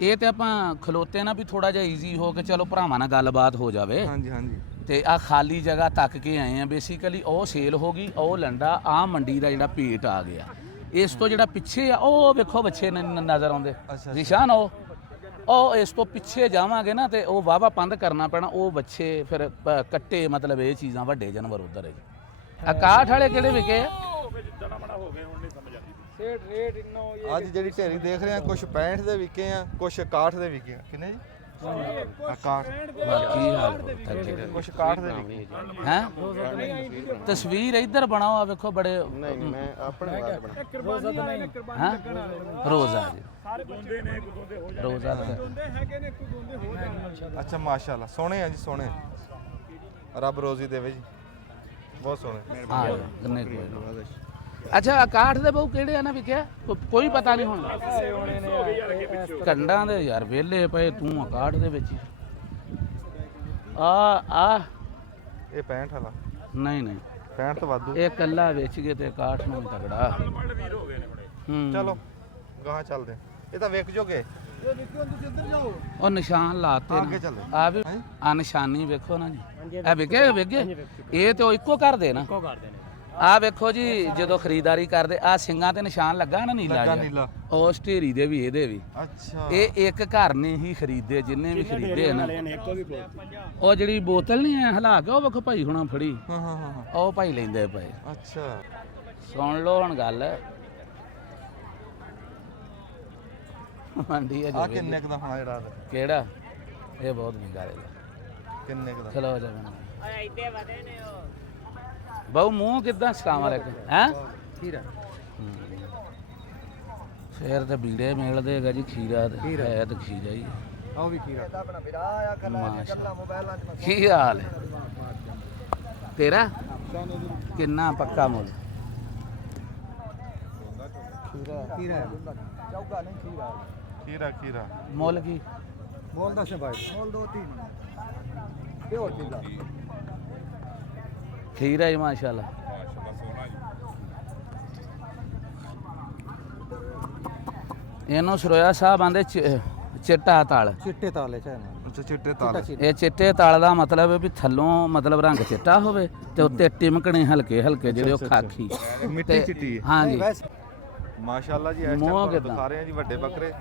ਇਹ ਤੇ ਆਪਾਂ ਖਲੋਤੇ ਨਾ ਵੀ ਥੋੜਾ ਜਿਹਾ ਈਜ਼ੀ ਹੋ ਕੇ ਚਲੋ ਭਰਾਵਾਂ ਨਾਲ ਗੱਲਬਾਤ ਹੋ ਜਾਵੇ। ਹਾਂਜੀ ਹਾਂਜੀ, ਤੇ ਆ ਖਾਲੀ ਜਗ੍ਹਾ ਤੱਕ ਕੇ ਆਏ ਆ। ਬੇਸਿਕਲੀ ਉਹ ਸੇਲ ਹੋ ਗਈ, ਉਹ ਲੰਡਾ ਆ ਮੰਡੀ ਦਾ ਜਿਹੜਾ ਪੇਟ ਆ ਗਿਆ। ਇਸ ਤੋਂ ਜਿਹੜਾ ਪਿੱਛੇ ਆ, ਉਹ ਵੇਖੋ ਬੱਚੇ ਨਜ਼ਰ ਆਉਂਦੇ ਜ਼ਿਸ਼ਾਨ, ਉਹ ਇਸ ਤੋਂ ਪਿੱਛੇ ਜਾਵਾਂਗੇ ਨਾ, ਤੇ ਉਹ ਵਾਵਾ ਪੰਧ ਕਰਨਾ ਪੈਣਾ। ਉਹ ਬੱਚੇ ਫਿਰ ਕੱਟੇ, ਮਤਲਬ ਇਹ ਚੀਜ਼ਾਂ ਵੱਡੇ ਜਾਨਵਰ ਉਧਰ ਹੈ ਜੀ। ਆਕਾਠ ਵਾਲੇ ਕਿਹੜੇ ਵਿਕੇ ਆ? ਅੱਜ ਜਿਹੜੀ ਢੇਰੀ ਦੇਖ ਰਹੇ ਆ, ਕੁਝ 65 ਦੇ ਵਿਕੇ ਆ, ਕੁਝ 61 ਦੇ ਵਿਕੇ ਆ। ਕਿੰਨੇ ਜੀ? 61 ਬਾਕੀ ਹਾਲ ਕੁਛ 61 ਦੇ ਲਿਖੀ ਹੈ ਤਸਵੀਰ ਇੱਧਰ ਬਣਾਓ ਆ ਵੇਖੋ ਬੜੇ ਨਹੀਂ ਮੈਂ ਆਪਣੇ ਵਾਸਤੇ ਬਣਾ ਹਾਂ ਰੋਜ਼ਾ ਜੀ ਰੋਜ਼ਾ ਤੇ ਅੱਛਾ ਮਾਸ਼ਾਅੱਲਾ ਸੋਹਣੇ ਆ ਜੀ ਸੋਹਣੇ ਰੱਬ ਰੋਜ਼ੀ ਦੇਵੇ ਜੀ ਬਹੁਤ ਸੋਹਣੇ ਹਾਂ ਗੰਨੇ ਕੋਈ ਅੱਛਾ ਆਕਾਠ ਦੇ ਬਹੁ ਕਿਹੜੇ ਆ ਨਾ ਵਿਕਿਆ ਕੋਈ ਪਤਾ ਨਹੀਂ ਹੁਣ ਕੰਡਾਂ ਦੇ ਯਾਰ ਵਿਹਲੇ ਪਏ ਤੂੰ ਆਕਾਠ ਦੇ ਵਿੱਚ ਆ ਇਹ 65 ਵਾਲਾ ਨਹੀਂ ਨਹੀਂ 65 ਤੋਂ ਵਾਧੂ ਇਹ ਕੱਲਾ ਵੇਚ ਗਏ ਤੇ ਆਕਾਠ ਨੂੰ ਤਗੜਾ ਚਲੋ ਗਾਹਾਂ ਚੱਲਦੇ ਹਾਂ। ਇਹ ਤਾਂ ਵੇਖ ਜੋਗੇ ਉਹ ਨਿਸ਼ਾਨ ਲਾਤੇ ਅੱਗੇ ਚੱਲੋ ਆ ਵੀ ਆ ਨਿਸ਼ਾਨੀ ਵੇਖੋ ਨਾ ਜੀ ਇਹ ਵਿਕੇ ਇਹ ਤੇ ਉਹ ਇੱਕੋ ਕਰਦੇ ਨਾ ਆ ਵੇਖੋ ਜੀ ਜਦੋਂ ਖਰੀਦਦਾਰੀ ਕਰਦੇ ਆ ਸਿੰਘਾਂ ਤੇ ਨਿਸ਼ਾਨ ਲੱਗਾ ਨਾ ਨੀਲਾ ਲੱਗਾ ਜਿਹਾ ਨੀਲਾ ਉਸ ਢੇਰੀ ਦੇ ਵੀ ਇਹਦੇ ਵੀ ਅੱਛਾ ਇਹ ਇੱਕ ਘਰ ਨੇ ਹੀ ਖਰੀਦੇ ਜਿੰਨੇ ਵੀ ਖਰੀਦੇ ਨਾ ਉਹ ਜਿਹੜੀ ਬੋਤਲ ਨਹੀਂ ਹੈ ਹਲਾ ਕੇ ਉਹ ਵੇਖੋ ਭਾਈ ਹੁਣਾ ਫੜੀ ਹਾਂ ਹਾਂ ਹਾਂ ਉਹ ਭਾਈ ਲੈਂਦੇ ਪਏ ਅੱਛਾ ਸੁਣ ਲਓ ਹੁਣ ਗੱਲ ਮੰਡੀ ਆ ਕਿੰਨੇ ਕੁ ਦਾ ਹੋਣਾ ਜਿਹੜਾ ਕਿਹੜਾ ਇਹ ਬਹੁਤ ਮਹਿੰਗਾ ਰਹੇਗਾ ਕਿੰਨੇ ਕੁ ਦਾ ਚਲੋ ਜਾ ਬਹੁ ਮੂੰਹ ਕਿਦਾਂ ਸਲਾਮ ਅਲੈਕੁਮ ਹੈ ਖੀਰਾ ਫੇਰ ਤੇ ਬੀੜੇ ਮਿਲਦੇ ਹੈਗਾ ਜੀ ਖੀਰਾ ਤੇ ਹੈ ਤੇ ਖੀਰਾ ਹੀ ਆਹ ਵੀ ਖੀਰਾ ਕੀ ਹਾਲ ਹੈ ਤੇਰਾ ਕਿੰਨਾ ਪੱਕਾ ਮੁੱਲ ਖੀਰਾ ਮੁੱਲ ਕੀ ਮੋਲ ਦੱਸ ਭਾਈ ਮੋਲ 2-3 ਤੇ ਹੋਰ ਕਿੰਦਾ ਖੀਰਾ ਹੀ ਮਾਸ਼ਾਅੱਲਾ ਇਹਨੂੰ ਸਰੋਇਆ ਸਾਹਿਬ ਆਂਦੇ ਚਿੱਟਾ ਤਲ ਚਿੱਟੇ ਤਾਲੇ ਚ ਅੱਛਾ ਚਿੱਟੇ ਤਾਲੇ ਇਹ ਚਿੱਟੇ ਤਲ ਦਾ ਮਤਲਬ ਹੈ ਵੀ ਥੱਲੋਂ ਮਤਲਬ ਰੰਗ ਚਿੱਟਾ ਹੋਵੇ ਤੇ ਉੱਤੇ ਟਿਮਕਣੇ ਹਲਕੇ ਹਲਕੇ ਜਿਹੜੇ ਉਹ ਖਾਖੀ ਮਿੱਟੀ ਚਿੱਟੀ ਹੈ ਹਾਂਜੀ ਮਾਸ਼ਾਅੱਲਾ ਜੀ ਇਸ ਮੂੰਹ ਟਾਈਮ ਕਿੱਦਾਂ? ਦਿਖਾ ਰਹੇ ਆ ਜੀ ਵੱਡੇ ਬੱਕਰੇ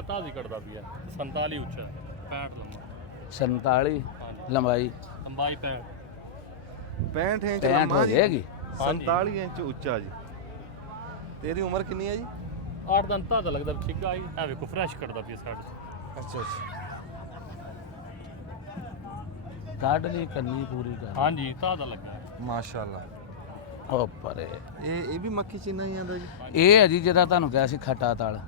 ਤਾਜ਼ੀ ਕੱਢਦਾ ਪਿਆ 47 ਉੱਚਾ 65 ਲੰਮਾ 47 ਲੰਬਾਈ ਲੰਬਾਈ 65 65 ਇੰਚ 65 ਲੰਮਾ ਹੋ ਜੀ ਜਾਏਗੀ 47 ਇੰਚ ਉੱਚਾ ਜੀ ਤੇ ਇਹਦੀ ਉਮਰ ਕਿੰਨੀ ਹੈ ਜੀ 8 ਦਿਨ ਤਾਂ ਲੱਗਦਾ ਠੀਕ ਆਈ ਹੈ ਵੇਖੋ ਫਰੈਸ਼ ਕੱਢਦਾ ਪਿਆ ਸਾਡੇ ਅੱਛਾ ਅੱਛਾ ਕੱਢ ਲਈ ਕੰਨੀ ਪੂਰੀ ਕਰ ਹਾਂਜੀ ਤਾਜ਼ਾ ਲੱਗਾ ਮਾਸ਼ਾਅੱਲਾ ਉਹ ਪਰੇ ਇਹ ਵੀ ਮੱਖੀ ਚੀਨਾ ਹੀ ਆਂਦਾ ਜੀ ਇਹ ਹੈ ਜੀ ਜਿਹੜਾ ਤੁਹਾਨੂੰ ਕਿਹਾ ਸੀ ਖੱਟਾ ਤਲ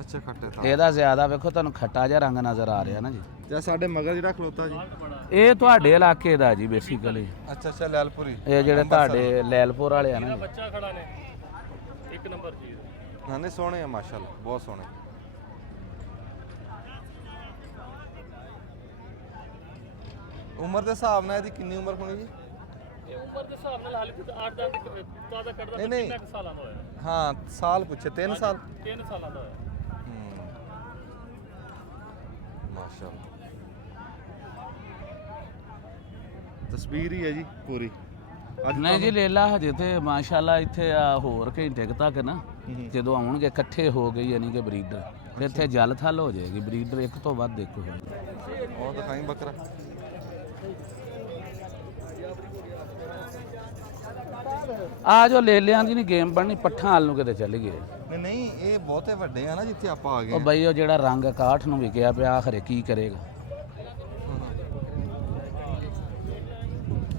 ਅੱਛਾ ਖੱਟੇ ਤਾਂ ਇਹਦਾ ਜ਼ਿਆਦਾ ਵੇਖੋ ਤੁਹਾਨੂੰ ਖੱਟਾ ਜਿਹਾ ਰੰਗ ਨਜ਼ਰ ਆ ਰਿਹਾ ਨਾ ਜੀ ਜਾਂ ਸਾਡੇ ਮਗਰ ਜਿਹੜਾ ਖਲੋਤਾ ਜੀ ਇਹ ਤੁਹਾਡੇ ਇਲਾਕੇ ਦਾ ਜੀ ਬੇਸਿਕਲੀ ਅੱਛਾ ਅੱਛਾ ਲੈਲਪੁਰੀ ਇਹ ਜਿਹੜੇ ਤੁਹਾਡੇ ਲੈਲਪੁਰ ਵਾਲੇ ਆ ਨਾ ਜੀ। ਬੱਚਾ ਖੜਾ ਨੇ ਇੱਕ ਨੰਬਰ ਚੀਜ਼ ਨਾਨੇ ਸੋਹਣੇ ਆ ਮਾਸ਼ਾਅੱਲਾ ਬਹੁਤ ਸੋਹਣੇ ਉਮਰ ਦੇ ਹਿਸਾਬ ਨਾਲ ਇਹਦੀ ਕਿੰਨੀ ਉਮਰ ਹੋਣੀ ਜੀ ਇਹ ਉਮਰ ਦੇ ਹਿਸਾਬ ਨਾਲ ਹਾਲੇ 8 ਦਾ ਤਾਜ਼ਾ ਕੱਢਦਾ ਨਹੀਂ, ਨਹੀਂ। ਕਿੰਨੇ ਕੁ ਸਾਲਾਂ ਦਾ ਹੋਇਆ ਹਾਂ ਸਾਲ ਪੁੱਛੇ 3 ਸਾਲ 3 ਸਾਲਾਂ ਦਾ ਹੋਇਆ ਮਾਸ਼ਾਅੱਲਾ ਤਸਵੀਰ ਹੀ ਹੈ ਜੀ ਪੂਰੀ ਨਹੀਂ ਜੀ ਲੇਲਾ ਹਜੇ ਤੇ ਮਾਸ਼ਾਅੱਲਾ ਇੱਥੇ ਆ ਹੋਰ ਘੰਟੇ ਕੁ ਤੱਕ ਨਾ ਜਦੋਂ ਆਉਣਗੇ ਇਕੱਠੇ ਹੋ ਗਏ ਯਾਨੀ ਕਿ ਬਰੀਡਰ ਤੇ ਇੱਥੇ ਜਲ ਥਲ ਹੋ ਜਾਏਗੀ ਬਰੀਡਰ ਇੱਕ ਤੋਂ ਵੱਧ ਦੇਖੋ ਉਹ ਦਿਖਾਈ ਬੱਕਰਾ ਆ ਜੋ ਲੇਲਿਆਂ ਦੀ ਨਹੀਂ ਗੇਮ ਬਣਨੀ ਪੱਠਾਂ ਹਾਲ ਨੂੰ ਕਿਤੇ ਚੱਲ ਗਏ ਨਹੀਂ ਨਹੀਂ ਇਹ ਬਹੁਤੇ ਵੱਡੇ ਆ ਨਾ ਜਿੱਥੇ ਆਪਾਂ ਆ ਗਏ ਉਹ ਬਈ ਉਹ ਜਿਹੜਾ ਰੰਗ ਕਾਠ ਨੂੰ ਵਿਕਿਆ ਪਿਆ ਆਖਰੇ ਕੀ ਕਰੇਗਾ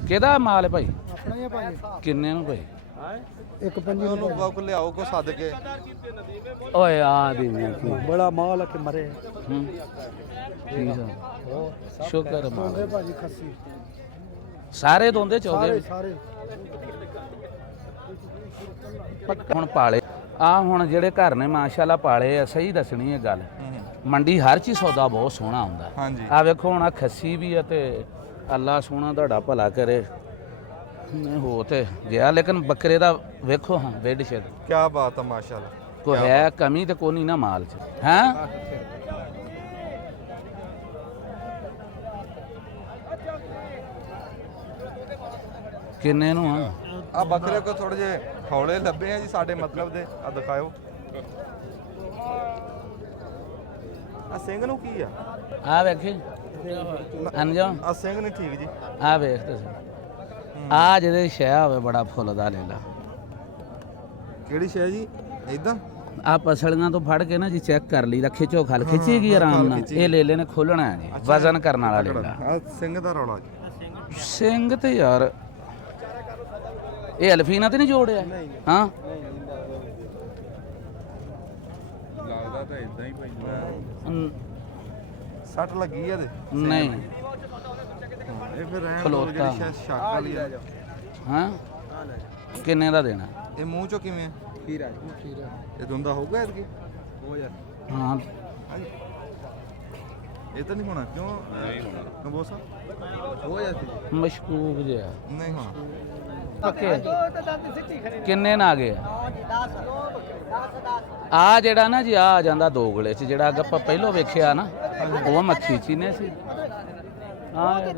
ਕਿਹਦਾ ਮਾਲ ਹੈ ਭਾਈ ਆਪਣਾ ਹੀ ਆ ਭਾਈ ਕਿੰਨੇ ਨੂੰ ਭਾਈ ਇੱਕ ਪੰਜੀ ਉਹਨੂੰ ਬਾਕ ਲਿਆਓ ਕੋ ਸੱਦ ਕੇ ਓਏ ਆ ਦੀ ਬੜਾ ਮਾਲ ਆ ਕਿ ਮਰੇ ਠੀਕ ਆ ਸ਼ੁਕਰ ਮਾਲ ਭਾਜੀ ਖੱਸੀ ਸਾਰੇ ਦੋਂਦੇ ਚੌਦੇ ਸਾਰੇ ਹੁਣ ਪਾਲੇ ਆ ਹੁਣ ਜਿਹੜੇ ਘਰ ਨੇ ਮਾਸ਼ਾਅੱਲਾ ਪਾਲੇ ਆ ਸਹੀ ਦੱਸਣੀ ਇਹ ਗੱਲ ਮੰਡੀ ਹਰ ਚੀਜ਼ ਸੌਦਾ ਬਹੁਤ ਸੋਹਣਾ ਹੁੰਦਾ ਹਾਂਜੀ ਆ ਵੇਖੋ ਹੁਣ ਆ ਖੱਸੀ ਵੀ ਆ ਤੇ ਅੱਲਾ ਸੋਹਣਾ ਤੁਹਾਡਾ ਭਲਾ ਕਰੇ ਨਹੀਂ ਹੋ ਤੇ ਗਿਆ ਲੇਕਿਨ ਬੱਕਰੇ ਦਾ ਵੇਖੋ ਹਾਂ ਬੈੱਡ ਸ਼ੇਡ ਕੀ ਬਾਤ ਹੈ ਮਾਸ਼ਾਅੱਲਾ ਕੋਈ ਹੈ ਕਮੀ ਤੇ ਕੋਈ ਨਹੀਂ ਨਾ ਮਾਲ ਚ ਹੈ ਕਿੰਨੇ ਨੂੰ ਆ ਆ ਬੱਕਰੇ ਕੋ ਥੋੜੇ ਜੇ ਹੌਲੇ ਲੱਭੇ ਆ ਜੀ ਸਾਡੇ ਮਤਲਬ ਦੇ ਆ ਦਿਖਾਓ ਆ ਸਿੰਘ ਨੂੰ ਕੀ ਆ ਆ ਵੇਖੀ ਅੰਜੋ ਆ ਸਿੰਘ ਨਹੀਂ ਠੀਕ ਜੀ ਆ ਵੇਖ ਤੁਸੀਂ ਆ ਜਿਹਦੇ ਸ਼ਹਿ ਹੋਵੇ ਬੜਾ ਫੁੱਲ ਦਾ ਲੈ ਲਾ ਕਿਹੜੀ ਸ਼ੈ ਜੀ ਇਦਾਂ ਆ ਪਸਲੀਆਂ ਤੋਂ ਫੜ ਕੇ ਨਾ ਜੀ ਚੈੱਕ ਕਰ ਲਈ ਦਾ ਖਿੱਚੋ ਖਲ ਖਿੱਚੇਗੀ ਆਰਾਮ ਨਾਲ। ਇਹ ਲੇਲੇ ਨੇ ਖੋਲਣਾ ਹੈ ਜੀ, ਵਜ਼ਨ ਕਰਨ ਵਾਲਾ ਲੇਲਾ। ਆ ਸਿੰਘ ਦਾ ਰੌਲਾ ਜੀ। ਸਿੰਘ ਤੇ ਯਾਰ ਇਹ ਅਲਫੀਨਾ ਤੇ ਨਹੀਂ ਜੋੜਿਆ? ਹਾਂ ਲੱਗਦਾ ਤਾਂ ਇਦਾਂ ਹੀ ਪੈਂਦਾ। ਨ- ਸੱਟ ਲੱਗੀ ਆ ਤੇ ਨਹੀਂ ਇਹ ਫਿਰ ਰਹਿਣ ਦੋ ਖਲੋਤਾ। ਜਿਹੜੀ ਸ਼ਾਇਦ ਸ਼ੱਕ ਵਾਲੀ ਆ। ਹਾਂ ਕਿੰਨੇ ਦਾ ਦੇਣਾ? ਇਹ ਮੂੰਹ ਚੋਂ ਕਿਵੇਂ ਆ? खीरा खीरा ਇਹ ਦੁੰਦਾ ਹੋਊਗਾ ਇਹਦੇ? हो यार ਹਾਂ ਇਹ ਤਾਂ ਨਹੀਂ ਹੋਣਾ ਕਿਉਂ? ਨਹੀਂ ਹੋਣਾ ਕੰਬੋਸਾ हो जाती ਮਸ਼ਕੂਕ ਜਿਹਾ ਨਹੀਂ ਹੋਣਾ। ਪੱਕੇ ਕਿੰਨੇ ਨਾ ਆ ਗਏ ਆ ਜਿਹੜਾ ਨਾ ਜੀ ਆ ਜਾਂਦਾ ਦੋਗਲੇ ਚ ਜਿਹੜਾ ਆਪਾਂ ਪਹਿਲੋਂ ਵੇਖਿਆ ਨਾ ਉਹ ਮੱਖੀ ਚੀਨੇ ਸੀ। ਹਾਂ ਇਹ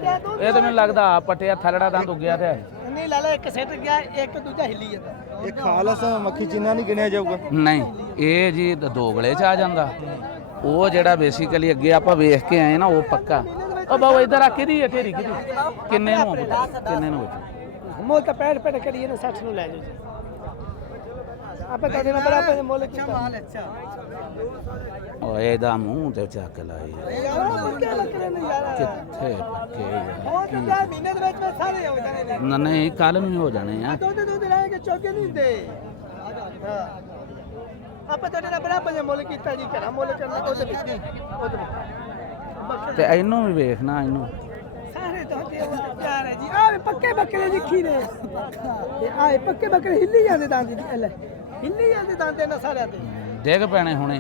ਤਾਂ ਮੈਨੂੰ ਲੱਗਦਾ ਆ ਪਟਿਆ ਥਲੜਾ ਦੰਦ ਉੱਗਿਆ ਤੇ ਨਹੀਂ ਲਾਲਾ ਇੱਕ ਸੈੱਟ ਗਿਆ ਇੱਕ ਦੂਜਾ ਹਿੱਲੀ ਜਾਂਦਾ ਇਹ ਖਾਲਸ ਮੱਖੀ ਚੀਨਾ ਨਹੀਂ ਗਿਣਿਆ ਜਾਊਗਾ। ਨਹੀਂ ਇਹ ਜੀ ਦੋਗਲੇ ਚ ਆ ਜਾਂਦਾ। ਉਹ ਜਿਹੜਾ ਬੇਸਿਕਲੀ ਅੱਗੇ ਆਪਾਂ ਵੇਖ ਕੇ ਆਏ ਨਾ ਉਹ ਪੱਕਾ। ਉਹ ਬਾਬਾ ਇਧਰ ਆ ਕਿਹਦੀ ਹੈ ਢੇਰੀ ਕਿਹਦੀ? ਕਿੰਨੇ ਨੂੰ ਆ? ਕਿੰਨੇ ਨੂੰ ਮੁੱਲ ਤਾਂ 65 ਕਰੀਏ ਨਾ 60 ਨੂੰ ਲੈ ਜਾਓ ਜੀ ਆਪੇ ਤੁਹਾਡੇ ਨਾਲ ਬਰਾਬਰ ਮੁੱਲ ਕੀਤਾ ਮਾਲ ਅੱਛਾ ਉਹ ਇਹਦਾ ਮੂੰਹ ਤੇ ਚੱਕ ਲਾਈ ਯਾਰ ਪੱਕੇ ਲੱਕੜੇ ਨੇ ਯਾਰ ਕਿੱਥੇ ਪੱਕੇ ਉਹ ਯਾਰ ਤਾਂ 10 ਮਹੀਨੇ ਦੇ ਵਿੱਚ ਸਾਰੇ ਹੋ ਜਾਣੇ ਨੇ ਨਾ ਨਹੀਂ ਕੱਲ ਨੂੰ ਹੀ ਹੋ ਜਾਣੇ ਆ। ਦੁੱਧ ਰਹਿਣਗੇ ਚੌਕੇ ਨਹੀਂ ਹੁੰਦੇ ਹਾਂ ਆਪੇ ਤੁਹਾਡੇ ਨਾਲ ਬਰਾਬਰ ਮੁੱਲ ਕੀਤਾ ਜੀ ਘਰਾਂ ਮੁੱਲ ਕਰਨਾ ਉਹਦੇ ਵਿੱਚ ਤੇ ਇਹਨੂੰ ਵੀ ਵੇਖਣਾ ਇਹਨੂੰ ਸਾਰੇ ਤੁਹਾਡੇ ਉਹ ਪਿਆਰ ਹੈ ਜੀ ਆਹ ਪੱਕੇ ਬੱਕਰੇ ਲਿਖੀ ਨੇ ਇਹ ਆਏ ਪੱਕੇ ਬੱਕਰੇ ਹਿੱਲੀ ਜਾਂਦੇ ਦੰਦ ਦੀ ਲੈ ਹਿੱਲੀ ਜਾਂਦੇ ਦੰਦ ਇਹਨਾਂ ਸਾਰਿਆਂ ਦੇ ਡਿੱਗ ਪੈਣੇ ਹੁਣੇ।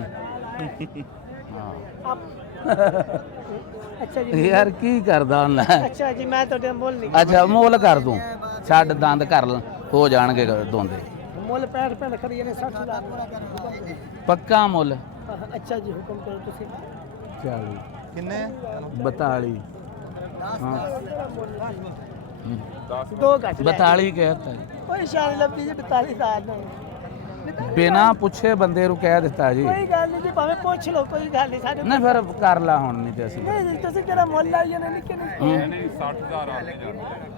ਅੱਛਾ ਜੀ ਯਾਰ ਕੀ ਕਰਦਾ ਹੁੰਦਾ? ਅੱਛਾ ਜੀ ਮੈਂ ਤੁਹਾਡੇ ਮੁੱਲ ਨਹੀਂ ਅੱਛਾ ਮੁੱਲ ਕਰ ਦੂੰ ਛੱਡ ਦੰਦ ਕਰ ਹੋ ਜਾਣਗੇ ਦੋਂਦੇ। ਮੁੱਲ 65 ਖਰੀਏ ਨੇ 60 ਦਾ ਪੱਕਾ ਮੁੱਲ ਅੱਛਾ ਜੀ ਹੁਕਮ ਕਰੋ ਤੁਸੀਂ 40 ਕਿੰਨੇ? 42 ਹਾਂ ਦੋ ਘੱਟ 42 ਕਹਿਤਾ ਜੀ। ਕੋਈ ਸ਼ਾਨ ਲੱਭਦੀ ਜੀ 42 ਦਾ ਨਹੀਂ ਬਿਨਾ ਪੁੱਛੇ ਬੰਦੇ ਨੂੰ ਕਹਿ ਦਿੱਤਾ ਜੀ। ਕੋਈ ਗੱਲ ਨਹੀਂ ਜੀ ਭਾਵੇਂ ਪੁੱਛ ਲਓ ਕੋਈ ਗੱਲ ਨਹੀਂ ਸਾਡੇ ਨਹੀਂ ਫਿਰ ਕਰ ਲਾ ਹੁਣ ਨਹੀਂ ਤੇ ਅਸੀਂ ਨਹੀਂ ਜੀ ਤੁਸੀਂ ਕਿਹੜਾ ਮੁੱਲ ਲਾਈ ਜਾਂਦੇ ਨਿੱਕੇ ਨਿੱਕੇ ਨਹੀਂ 60000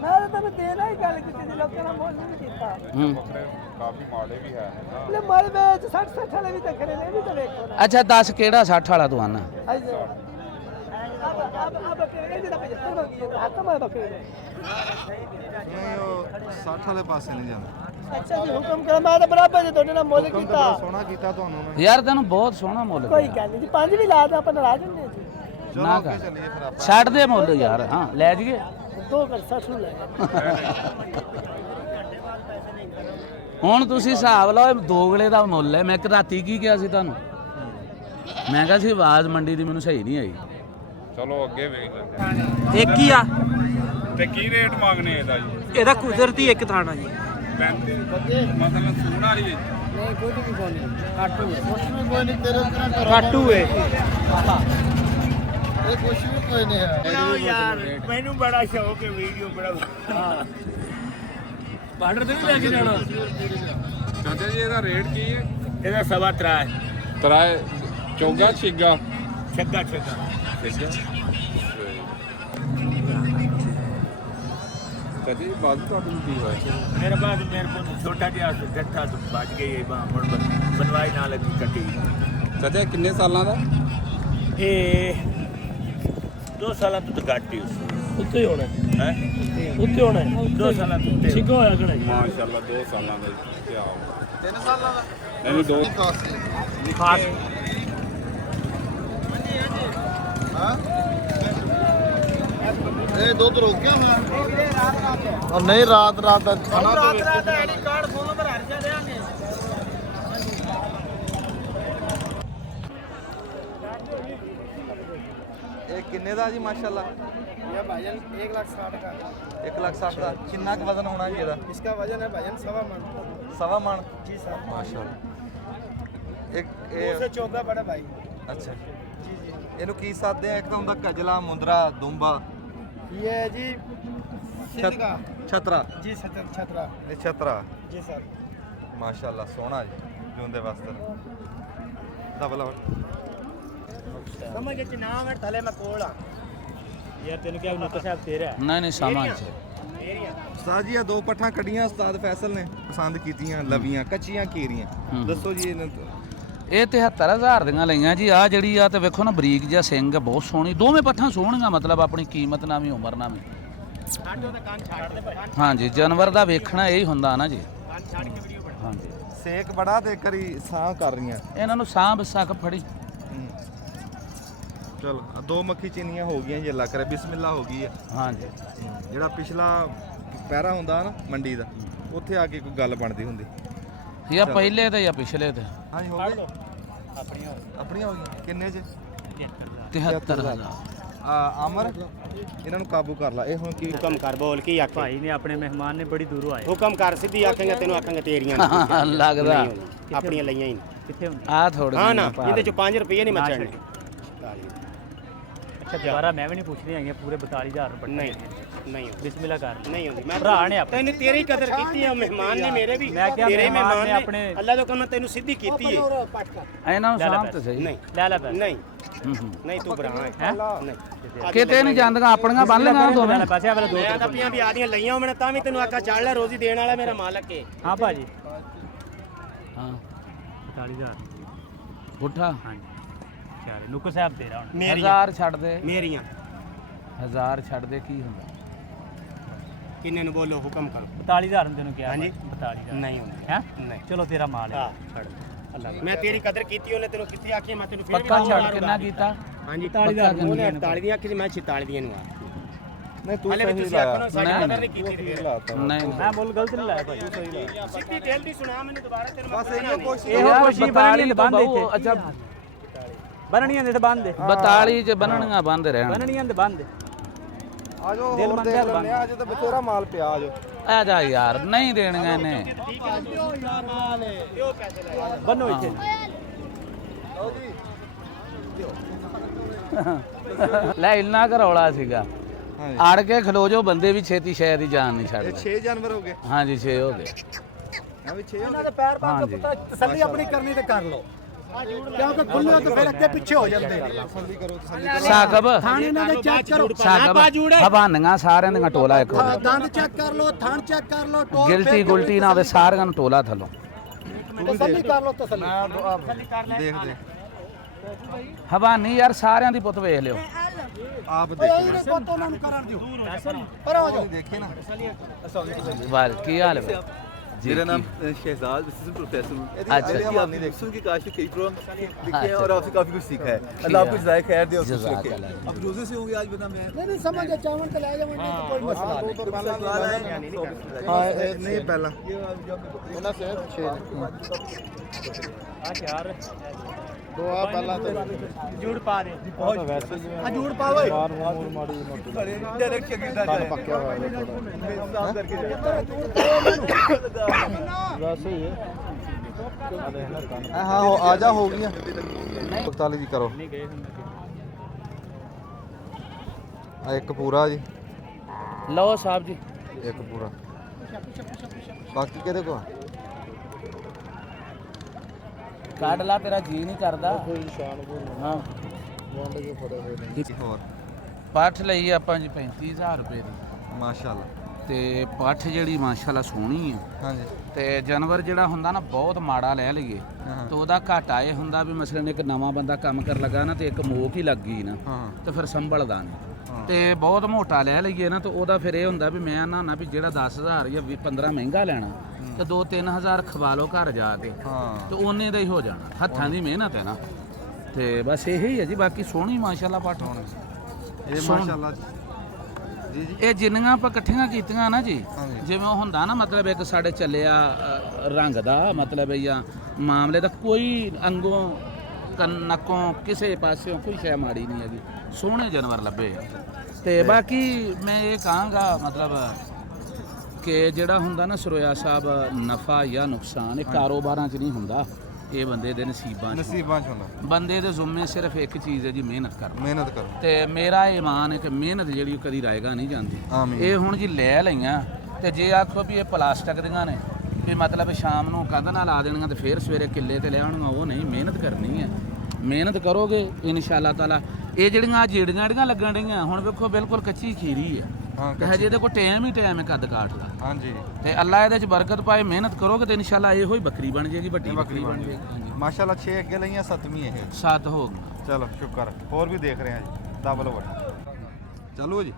ਮੈਂ ਤਾਂ ਤੁਹਾਨੂੰ ਦੇਣਾ ਹੀ ਗੱਲ ਕੀਤੀ ਸੀ ਲੋਕਾਂ ਨੇ ਮੁੱਲ ਨਹੀਂ ਕੀਤਾ ਕਾਫੀ ਮਾੜੇ ਵੀ ਹੈ ਲੈ ਮਾਲ ਵਿੱਚ 60 ਵਾਲੇ ਵੀ ਤਾਂ ਖੜੇ ਨੇ ਇਹ ਵੀ ਤਾਂ ਵੇਖੋ ਨਾ ਅੱਛਾ ਦੱਸ ਕਿਹੜਾ 60 ਵਾਲਾ ਤੂੰ ਆਨਾ? ਆਈਏ ਅਬ ਇਹ ਜਿਹੜਾ 75 ਮੰਗੀ ਹੈ ਹੱਥ ਮਾਰ ਬੱਕਰੇ ਦੇ ਨਹੀਂ ਉਹ 60 ਵਾਲੇ ਪਾਸੇ ਨਹੀਂ ਜਾਂਦਾ। ਅੱਛਾ ਜੀ ਹੁਕਮ ਕਰ ਮੈਂ ਤਾਂ ਬਰਾਬਰ ਜੀ ਤੁਹਾਡੇ ਨਾਲ ਮੁੱਲ ਹੁਕਮ ਤਾਂ ਕੀਤਾ ਬੜਾ ਸੋਹਣਾ ਕੀਤਾ ਤੁਹਾਨੂੰ ਮੈਂ। ਯਾਰ ਤੈਨੂੰ ਬਹੁਤ ਸੋਹਣਾ ਮੁੱਲ ਕੋਈ ਕੀਤਾ। ਗੱਲ ਨਹੀਂ ਜੀ ਪੰਜ ਵੀ ਲਾ ਦਾਂ ਆਪਾਂ ਨਾਰਾਜ਼ ਹੁੰਦੇ ਜੀ ਚਲੋ ਨਾ ਅੱਗੇ ਕਰ ਚੱਲੀਏ ਫਿਰ ਆਪਾਂ। ਛੱਡ ਦੇ ਮੁੱਲ ਯਾਰ। ਹਾਂ ਲੈ ਜੀਏ ਦੋ ਕਰ 60 ਨੂੰ ਲੈ ਹੁਣ ਤੁਸੀਂ ਹਿਸਾਬ ਲਾਓ ਇਹ ਦੋਗਲੇ ਦਾ ਮੁੱਲ ਹੈ। ਮੈਂ ਇੱਕ ਰਾਤੀ ਕੀ ਕਿਹਾ ਸੀ ਤੁਹਾਨੂੰ? ਮੈਂ ਕਿਹਾ ਸੀ ਆਵਾਜ਼ ਮੰਡੀ ਦੀ ਮੈਨੂੰ ਸਹੀ ਨਹੀਂ ਆਈ। ਚਲੋ ਅੱਗੇ ਵੇਖ ਲੈਂਦੇ ਇੱਕ ਹੀ ਆ ਤੇ ਕੀ ਰੇਟ ਮੰਗਨੇ ਇਹਦਾ ਜੀ? ਇਹਦਾ ਕੁਦਰਤੀ ਇੱਕ ਥਾਣਾ ਜੀ 35 ਮਤਲਬ ਸੂਣ ਵਾਲੀ ਹੈ ਕਾਟੂ ਏ ਯਾਰ ਮੈਨੂੰ ਬੜਾ ਸ਼ੌਕ ਹੈ ਵੀਡੀਓ ਬੜਾ ਬਾਰਡਰ ਤੇ ਨਹੀਂ ਲੈ ਕੇ ਜਾਣਾ। ਚਾਚਾ ਜੀ ਇਹਦਾ ਰੇਟ ਕੀ ਹੈ? ਇਹਦਾ ਸਵਾ ਤਰਾ ਤਰਾਏ ਚੌਗਾ ਛਿੱਗਾ ਛੱਗਾ ਛਿੱਗਾ ਚਾਚਾ ਜੀ ਬਾਅਦ ਤੁਹਾਨੂੰ ਕੀ ਹੋਇਆ? ਮੇਰੇ ਬਾਅਦ ਮੇਰੇ ਕੋਲ ਛੋਟਾ ਜਿਹਾ ਗੱਠਾ ਤੋਂ ਬਚ ਗਈ ਇਹ ਬਾਂਹ ਮੁੜ ਬਣਵਾਈ ਨਾਲ ਲੱਗੀ ਕੱਟੀ ਚਾਚਾ ਇਹ ਕਿੰਨੇ ਸਾਲਾਂ ਦਾ? ਇਹ 2 ਸਾਲਾਂ ਤੋਂ ਤਾਂ ਘੱਟ ਹੀ ਉਸ ਉੱਤੇ ਹੋਣਾ ਹੈ ਉੱਤੇ ਹੋਣਾ 2 ਸਾਲਾਂ ਤੋਂ ਉੱਤੇ ਠੀਕ ਹੋਇਆ ਕਿਹੜਾ ਜੀ? ਮਾਸ਼ਾਅੱਲਾ 2 ਸਾਲਾਂ ਦਾ ਜੀ। ਕੀ ਆਓ 3 ਸਾਲਾਂ ਦਾ ਨਹੀਂ 2 ਖਾਸ ਇਹ ਦੁੱਧ ਰੋਕਿਆ ਹੋਇਆ ਨਹੀਂ ਰਾਤ ਦਾ ਖਾਣਾ ਰਾਤ ਆਈਡੀ ਕਾਰਡ ਫੋਨ ਨੰਬਰ ਹਰ ਜਾ ਦੇਾਂਗੇ ਇਹ ਕਿੰਨੇ ਦਾ ਜੀ ਮਾਸ਼ਾਅੱਲਾ? ये भाईजान 1,60,000 का 1,60,000 ਦਾ। ਕਿੰਨਾ ਕੁ ਵਜ਼ਨ ਹੋਣਾ ਜੀ ਇਹਦਾ? इसका वजन है भाईजान 1.25 मन ਸਵਾ ਮਣ जी सर ਮਾਸ਼ਾਅੱਲਾ। ਇੱਕ 2 ਇਹ से 14 बड़ा भाई ਅੱਛਾ जी जी ਇਹਨੂੰ ਕੀ ਸਾਦੇ ਆ? ਇੱਕ ਤਾਂ ਹੁੰਦਾ ਕਜਲਾ, ਮੁੰਦਰਾ, ਦੁੰਬਾ, ये है जी सिंध का ਛਤਰਾ। जी छतरा ਇਹ ਛਤਰਾ जी सर ਮਾਸ਼ਾਅੱਲਾ ਸੋਹਣਾ ਜੀ ਜੁੰਦੇ ਵਾਸਤੇ ਡਬਲ समझ के नाम है थले मैं कोड़ा यार तेन क्या नूत साहब तेरा ਨਹੀਂ ਨਹੀਂ ਸਮਾਂ ਚ ਉਸਤਾਦ ਜੀ ਆ 2 ਪੱਠਾਂ ਕੱਢੀਆਂ ਉਸਤਾਦ ਫੈਸਲ ਨੇ ਪਸੰਦ ਕੀਤੀਆਂ ਲਵੀਆਂ ਕੱਚੀਆਂ ਕੀਰੀਆਂ ਹੂੰ। ਦੱਸੋ ਜੀ ਇਹਨਾਂ ਤੋਂ ਇਹ 73000 ਦੀਆਂ ਲਈਆਂ ਜੀ। ਆ ਜਿਹੜੀ ਆ ਤੇ ਵੇਖੋ ਨਾ ਬਰੀਕ ਜਿਹਾ ਸਿੰਘ ਬਹੁਤ ਸੋਹਣੀ, ਦੋਵੇਂ ਪੱਠਾਂ ਸੋਹਣੀਆਂ, ਮਤਲਬ ਆਪਣੀ ਕੀਮਤ ਨਾਲ ਵੀ ਉਮਰ ਨਾਲ ਵੀ। ਹਾਂਜੀ ਜਾਨਵਰ ਦਾ ਵੇਖਣਾ ਇਹੀ ਹੁੰਦਾ ਨਾ ਜੀ। ਹਾਂਜੀ ਸੇਕ ਬੜਾ ਤੇ ਕਰੀ ਸਾਹ ਕਰ ਰਹੀਆਂ। ਇਹਨਾਂ ਨੂੰ ਸਾਂਭ ਸਕ ਫੜੀ। ਚਲ 2 ਮੱਖੀ ਚੀਨੀਆਂ ਹੋ ਗਈਆਂ ਜੀ, ਅੱਲਾ ਕਰੇ ਬਿਸਮਿਲ੍ਲਾ ਹੋ ਗਈ ਹੈ। ਹਾਂਜੀ ਜਿਹੜਾ ਪਿਛਲਾ ਪਹਿਰਾ ਹੁੰਦਾ ਨਾ ਮੰਡੀ ਦਾ, ਉੱਥੇ ਆ ਕੇ ਕੋਈ ਗੱਲ ਬਣਦੀ ਹੁੰਦੀ। ਜਾਂ ਪਹਿਲੇ ਤੇ ਜਾਂ ਪਿਛਲੇ ਤੇ। ਹਾਂਜੀ ਹੋ ਗਏ ਆਪਣੀਆਂ ਹੋ ਗਈਆਂ। ਕਿੰਨੇ ਚ? 73000। ਅਮਰ ਇਹਨਾਂ ਨੂੰ ਕਾਬੂ ਕਰ ਲਾ। ਇਹ ਹੁਣ ਕੀ ਹੁਕਮ ਕਰ ਬੋਲ ਕੀ ਆਖੇ ਭਾਈ ਨੇ ਆਪਣੇ ਮਹਿਮਾਨ ਨੇ ਬੜੀ ਦੂਰੋਂ ਆਏ। ਹੁਕਮ ਕਰ ਸਿੱਧੀ ਆਖਾਂਗੇ ਤੈਨੂੰ ਆਖਾਂਗੇ ਤੇਰੀਆਂ ਲੱਗਦਾ ਆਪਣੀਆਂ ਲਈਆਂ ਹੀ ਕਿੱਥੇ ਹੁੰਦੀ? ਆ ਥੋੜੀ ਹਾਂ ਨਾ ਇਹਦੇ ਚ 5 ਰੁਪਏ ਨਹੀਂ ਮਚਣਗੇ। ਅੱਛਾ ਦੁਬਾਰਾ ਮੈਂ ਵੀ ਨਹੀਂ ਪੁੱਛਦੀ ਆਈਆਂ ਪੂਰੇ 42000 ਰੁਪਏ। ਨਹੀਂ ਨਹੀਂ ਬਿਸਮਿਲ੍ਲਾ ਕਰ ਨਹੀਂ ਹੁੰਦੀ। ਮੈਂ ਭਰਾ ਨੇ ਆਪਣੇ ਤੈਨੂੰ ਤੇਰੀ ਕਦਰ ਕੀਤੀ ਹੈ, ਮਹਿਮਾਨ ਨੇ ਮੇਰੇ ਵੀ। ਮੈਂ ਕਿਹਾ ਤੇਰੇ ਮਹਿਮਾਨ ਮਹਿਮਾਨ ਨੇ ਨੇ ਆਪਣੇ ਅੱਲਾ ਦਾ ਕੰਮ ਤੈਨੂੰ ਸਿੱਧੀ ਕੀਤੀ ਹੈ। ਇਹਨਾਂ ਨੂੰ ਸਾਂਭ ਤੇ ਸਹੀ। ਨਹੀਂ ਲੈ ਲੈ ਪੈਸੇ। ਨਹੀਂ ਹੂੰ। ਨਹੀਂ ਤੂੰ ਭਰਾ ਹੈ ਹੈਂ? ਨਹੀਂ ਕਿਤੇ ਨਹੀਂ ਜਾਂਦੀਆਂ ਆਪਣੀਆਂ ਬੰਨ ਲੈਣਾ ਦੋਵੇਂ। ਲੈ ਪੈਸੇ ਵਾਲੇ ਮੈਂ ਤਾਂ ਆਪਣੀਆਂ ਵੀ ਆਦੀਆਂ ਲਈਆਂ ਮੈਂ ਤਾਂ ਵੀ ਤੈਨੂੰ ਆਖਾ ਚੜ ਲੈ, ਰੋਜ਼ੀ ਦੇਣ ਵਾਲਾ ਮੇਰਾ ਮਾਲਕ ਹੈ। ਹਾਂ ਭਾਜੀ ਹਾਂ 42000 ਉਠਾ। ਹਾਂਜੀ ਚਾਰੇ ਨੁਕਰ ਸਾਹਿਬ ਦੇ ਰਹਾ ਹੁਣ। ਮੇਰੀਆਂ 1000 ਛੱਡ ਦੇ। ਮੇਰੀਆਂ 1000 ਛੱਡ ਦੇ ਕੀ ਹੁੰਦਾ? ਕਿੰਨੇ ਨੂੰ ਬੋਲੋ ਹੁਕਮ ਕਰੋ। 42000 ਨੂੰ ਤੈਨੂੰ ਕਿਹਾ। ਹਾਂਜੀ। 42000 ਨਹੀਂ ਹੁੰਦੀ। ਹੈ ਨਹੀਂ ਚਲੋ ਤੇਰਾ ਮਾਲ ਹੈ। ਹਾਂ ਛੱਡ ਅੱਲਾ ਮੈਂ ਤੇਰੀ ਕਦਰ ਕੀਤੀ, ਉਹਨੇ ਤੈਨੂੰ ਕਿੱਥੇ ਆਖੀ, ਮੈਂ ਤੈਨੂੰ ਫੇਰ ਵੀ ਪੱਕਾ ਛੱਡ ਕਿੰਨਾ ਕੀਤਾ? ਹਾਂਜੀ 42000 ਉਹਨੇ 48 ਦੀਆਂ ਆਖੀ ਸੀ, ਮੈਂ 46 ਦੀਆਂ ਨੂੰ ਆ। ਨਹੀਂ ਤੂੰ ਹਲੇ ਵੀ ਸਹੀ ਤੁਸੀਂ ਆਖੋ ਨਾ ਸਾਡੀ ਨਹੀਂ, ਕਦਰ ਨਹੀਂ ਕੀਤੀ ਫੇਰ। ਨਹੀਂ ਮੈਂ ਬੋਲ ਗਲਤ ਨਹੀਂ ਲਾਇਆ ਭਾਈ। ਸਿੱਧੀ ਦਿਲ ਦੀ ਸੁਣਾ ਮੈਨੂੰ ਦੁਬਾਰਾ, ਤੈਨੂੰ ਮੈਂ ਬਸ ਪੁੱਛਣਾ ਇਹੋ ਨਹੀਂ। ਕੋਸ਼ਿਸ਼। ਇਹੋ ਕੋਸ਼ੀ ਬਣਨੀ ਤੇ ਬੰਦ ਬਹੁ- ਇੱਥੇ। ਅੱਛਾ ਬਣਨੀਆਂ ਦੇ ਤੇ ਬੰਦ ਦੇ। 42 ਚ ਬੰਨਣੀਆਂ ਬੰਦ ਰਹਿਣ। ਬਣਨੀਆਂ ਤੇ ਬੰਦ ਦੇ। ਆਜੋ ਦਿਲ ਹੋਰ ਮੰਗਿਆ ਦੇਖ ਤਾਂ ਲੈਂਦੇ ਆ, ਅਜੇ ਤਾਂ ਬਥੇਰਾ ਮਾਲ ਪਿਆ। ਆਜੋ ਆ ਜਾ ਯਾਰ ਨਹੀਂ ਦੇਣੀਆਂ ਇਹਨੇ। ਬੰਨੋ ਇੱਥੇ। ਲੈ ਇੰਨਾ ਘਰੌਲਾ ਸੀਗਾ। ਹਾਂਜੀ। ਆੜ ਕੇ ਖਲੋ ਜੋ ਬੰਦੇ ਵੀ ਛੇਤੀ ਸ਼ਾਇਦ ਹੀ ਜਾਨ ਨਹੀਂ ਇਹ ਛੱਡਦੇ। 6 ਜਾਨਵਰ ਹੋ ਗਏ। ਹਾਂਜੀ 6 ਹੋ ਗਏ। ਆ ਵੀ 6 ਹੋ ਇਹਨਾਂ ਗਏ। ਦੇ ਪੈਰ ਪਾ ਹਾਂਜੀ। ਕੇ ਪੁੱਤਰ ਤਸੱਲੀ ਆਪਣੀ ਕਰਨੀ ਤੇ ਕਰ ਲਓ, ਕਿਉਂਕਿ ਖੁੱਲੇ ਤਾਂ ਫਿਰ ਅੱਗੇ ਪਿੱਛੇ ਹੋ ਜਾਂਦੇ ਨੇ। ਤਸੱਲੀ ਕਰੋ, ਤਸੱਲੀ ਕਰੋ। ਸਾਕਬ ਥਾਣ ਇਹਨਾਂ ਦੇ ਚੈੱਕ ਕਰੋ, ਸਾਕਬ ਹਵਾਨੀਆਂ ਸਾਰਿਆਂ ਦੀਆਂ ਟੋਲਾ ਇੱਕ ਹਾਂ, ਦੰਦ ਚੈੱਕ ਕਰ ਲਓ, ਥਾਣ ਚੈੱਕ ਕਰ ਲਓ, ਟੋਲ ਗਿਲਟੀ ਗੁਲਟੀ ਨਾ ਹੋਵੇ ਸਾਰਿਆਂ ਨੂੰ ਟੋਲਾ ਥੱਲੋਂ। ਤਸੱਲੀ ਕਰ ਲਓ, ਤਸੱਲੀ। ਦੇਖ ਦੇ ਹਵਾਨੀ ਯਾਰ ਸਾਰਿਆਂ ਦੀ ਪੁੱਤ ਵੇਖ ਲਿਓ। ਆਪ ਓਏ ਦੇਖ ਇਹਨੇ ਕੋਤ ਉਹਨਾਂ ਨੂੰ ਕਰਨ ਦਿਓ, ਪਰ ਹੋ ਜਾਓ। ਦੇਖੇ ਨਾ। ਵਾਲ ਕੀ ਹਾਲ ਹੈ? मेरा नाम शहजाद असिस्टेंट प्रोफेसर हूँ। अच्छा। मैंने भी आपने सुन की काश कई प्रोग्राम देखे हैं और आपसे काफी कुछ सीखा है। अल्लाह आपको जज़ाए खैर दे और खुश रखे। जज़ाकल्लाह। आप रोजे से होंगे आज बता मैं ਨਹੀਂ ਸਮਝੇ ਚਾਵਣ ਤੇ ਲੈ ਜਾਵਾਂਗੇ ਤਾਂ ਕੋਈ ਮਸਲਾ ਨਹੀਂ। सवाल है ਹਾਂ ਇਹ ਨਹੀਂ ਪਹਿਲਾਂ ਉਹਨਾਂ ਸੇ 6 ਆ ਯਾਰ ਦੋ ਆ ਪਹਿਲਾਂ ਤੇ ਜੂੜ ਪਾ ਦੇ। ਵੈਸੇ ਜਿਵੇਂ ਆ ਜੂੜ ਪਾ ਓਏ। ਬਾਹਰ ਮੂਰ ਮਾੜੀ ਮੋਟੀ डायरेक्ट शकीदा ਕੰਨ ਪੱਕਿਆ ਹੋਇਆ ਹੈ ਥੋੜਾ। साफ करके ਵੈਸੇ ਹੀ ਹੈ। ਹਾਂ ਹੋ ਆ ਜਾ ਹੋ ਗਈਆਂ 45 ਦੀ ਕਰੋ। ਆ ਇੱਕ ਪੂਰਾ ਜੀ, ਲਓ ਸਾਹਿਬ ਜੀ। ਇੱਕ ਪੂਰਾ। ਬਾਕੀ ਕਿਹਦੇ ਕੋਲ? ਕੱਢ ਲਾ ਤੇਰਾ ਜੀ ਨਹੀਂ ਕਰਦਾ। ਹਾਂ ਵੰਡ ਕੇ ਫੜੇ ਹੋਏ ਨੇ। ਹੋਰ ਪੱਠ ਲਈ ਆਪਾਂ ਜੀ 35000 ਰੁਪਏ ਦੀ। ਮਾਸ਼ਾਅੱਲਾ। ਤੇ ਪੱਠ ਜਿਹੜੀ ਮਾਸ਼ਾਅੱਲਾ ਸੋਹਣੀ ਹੈ। ਹਾਂਜੀ ਤੇ ਜਾਨਵਰ ਜਿਹੜਾ ਹੁੰਦਾ ਨਾ ਬਹੁਤ ਮਾੜਾ ਲੈ ਲਈਏ ਹਾਂ। ਤੇ ਉਹਦਾ ਘਾਟਾ ਇਹ ਹੁੰਦਾ ਵੀ ਮਸਲਨ ਇੱਕ ਨਵਾਂ ਬੰਦਾ ਕੰਮ ਕਰ ਲਗਾ ਨਾ ਤੇ ਇੱਕ ਮੋਕ ਹੀ ਲੱਗ ਗਈ ਨਾ ਹਾਂ ਤੇ ਫਿਰ ਸੰਭਲਦਾ ਨਹੀਂ। ਹਾਂ। ਤੇ ਬਹੁਤ ਮੋਟਾ ਲੈ ਲਈਏ ਨਾ ਤੇ ਉਹਦਾ ਫਿਰ ਇਹ ਹੁੰਦਾ ਵੀ ਮੈਂ ਨਾ ਵੀ ਜਿਹੜਾ 10000 ਜਾਂ 15 ਮਹਿੰਗਾ ਲੈਣਾ ਤੇ 2-3000 ਖਵਾ ਲਓ ਘਰ ਜਾ ਕੇ ਹਾਂ ਤੇ ਉਹਨੇ ਦਾ ਹੀ ਹੋ ਜਾਣਾ। ਹੱਥਾਂ ਦੀ ਮਿਹਨਤ ਹੈ ਨਾ। ਤੇ ਬਸ ਇਹੀ ਹੈ ਜੀ। ਬਾਕੀ ਸੋਹਣੀ ਮਾਸ਼ਾਅੱਲਾ ਪੱਠ ਹੋਣੀ। ਇਹ ਸੋਹਣ- ਮਾਸ਼ਾਅੱਲਾ ਜੀ ਜੀ। ਇਹ ਜਿੰਨੀਆਂ ਆਪਾਂ ਇਕੱਠੀਆਂ ਕੀਤੀਆਂ ਨਾ ਜੀ, ਹਾਂਜੀ। ਜਿਵੇਂ ਉਹ ਹੁੰਦਾ ਨਾ ਮਤਲਬ ਇੱਕ ਸਾਡੇ ਚੱਲਿਆ ਰੰਗ ਦਾ ਮਤਲਬ ਹੈ ਜਾਂ ਮਾਮਲੇ ਦਾ ਕੋਈ ਅੰਗੋਂ ਨੱਕੋਂ ਕਿਸੇ ਪਾਸਿਓਂ ਕੋਈ ਸ਼ੈ ਮਾੜੀ ਨਹੀਂ ਹੈਗੀ। ਸੋਹਣੇ ਜਾਨਵਰ ਲੱਭੇ ਆ। ਤੇ ਬਾਕੀ ਮੈਂ ਇਹ ਕਹਾਂਗਾ ਮਤਲਬ ਕਿ ਜਿਹੜਾ ਹੁੰਦਾ ਨਾ ਸਰੋਇਆ ਸਾਹਿਬ ਨਫਾ ਜਾਂ ਨੁਕਸਾਨ ਇਹ ਕਾਰੋਬਾਰਾਂ 'ਚ ਨਹੀਂ ਹੁੰਦਾ, ਇਹ ਬੰਦੇ ਦੇ ਨਸੀਬਾਂ 'ਚ ਹੁੰਦਾ। ਨਸੀਬਾਂ ਚ ਹੁੰਦਾ। ਬੰਦੇ ਦੇ ਜ਼ਿੰਮੇ ਸਿਰਫ ਇੱਕ ਚੀਜ਼ ਹੈ ਜੀ, ਮਿਹਨਤ ਕਰਨਾ। ਮਿਹਨਤ ਕਰੋ। ਤੇ ਮੇਰਾ ਈਮਾਨ ਹੈ ਕਿ ਮਿਹਨਤ ਜਿਹੜੀ ਉਹ ਕਦੀ ਰਾਏਗਾ ਨਹੀਂ ਜਾਂਦੀ। ਆਮੀਨ। ਇਹ ਹੁਣ ਜੀ ਲੈ ਲਈਆਂ ਤੇ ਜੇ ਆਖੋ ਵੀ ਇਹ ਪਲਾਸਟਿਕ ਦੀਆਂ ਨੇ ਵੀ ਮਤਲਬ ਸ਼ਾਮ ਨੂੰ ਕੰਧ ਨਾਲ ਲਾ ਦੇਣੀਆਂ ਤੇ ਫੇਰ ਸਵੇਰੇ ਕਿੱਲੇ ਤੇ ਲੈ ਆਉਣੀਆਂ, ਉਹ ਨਹੀਂ। ਮਿਹਨਤ ਕਰਨੀ ਹੈ। ਮਿਹਨਤ ਕਰੋਗੇ ਇਨਸ਼ਾ ਅੱਲਾਹ ਤਾਲਾ। ਇਹ ਜਿਹੜੀਆਂ ਜਿਹੜੀਆਂ ਲੱਗਣ ਰਹੀਆਂ ਹੁਣ ਵੇਖੋ ਬਿਲਕੁਲ ਕੱਚੀ ਖੀਰੀ ਹੈ। ਹਾਂ, ਤੇ ਹਜੇ ਇਹਦੇ ਕੋਲ ਟਾਈਮ ਹੀ ਟਾਈਮ ਹੈ ਕੱਦ ਕਾਠ ਦਾ। ਹਾਂਜੀ ਤੇ ਅੱਲਾ ਇਹਦੇ ਚ ਬਰਕਤ ਪਾਏ, ਮਿਹਨਤ ਕਰੋਗੇ ਤੇ ਇਨਸ਼ਾਅੱਲਾ ਇਹੋ ਹੀ ਬੱਕਰੀ ਬਣ ਜਾਏਗੀ, ਵੱਡੀ ਬੱਕਰੀ ਬਣ ਜਾਏਗੀ। ਮਾਸ਼ਾਅੱਲਾ 6 ਅੱਗੇ ਲਈਆਂ 7ਵੀਂ ਇਹ 7 ਹੋ ਗਈ। ਚਲੋ ਸ਼ੁਕਰ, ਹੋਰ ਵੀ ਦੇਖ ਰਹੇ ਹਾਂ ਜੀ, ਡਬਲ ਵੱਟ। ਚਲੋ ਜੀ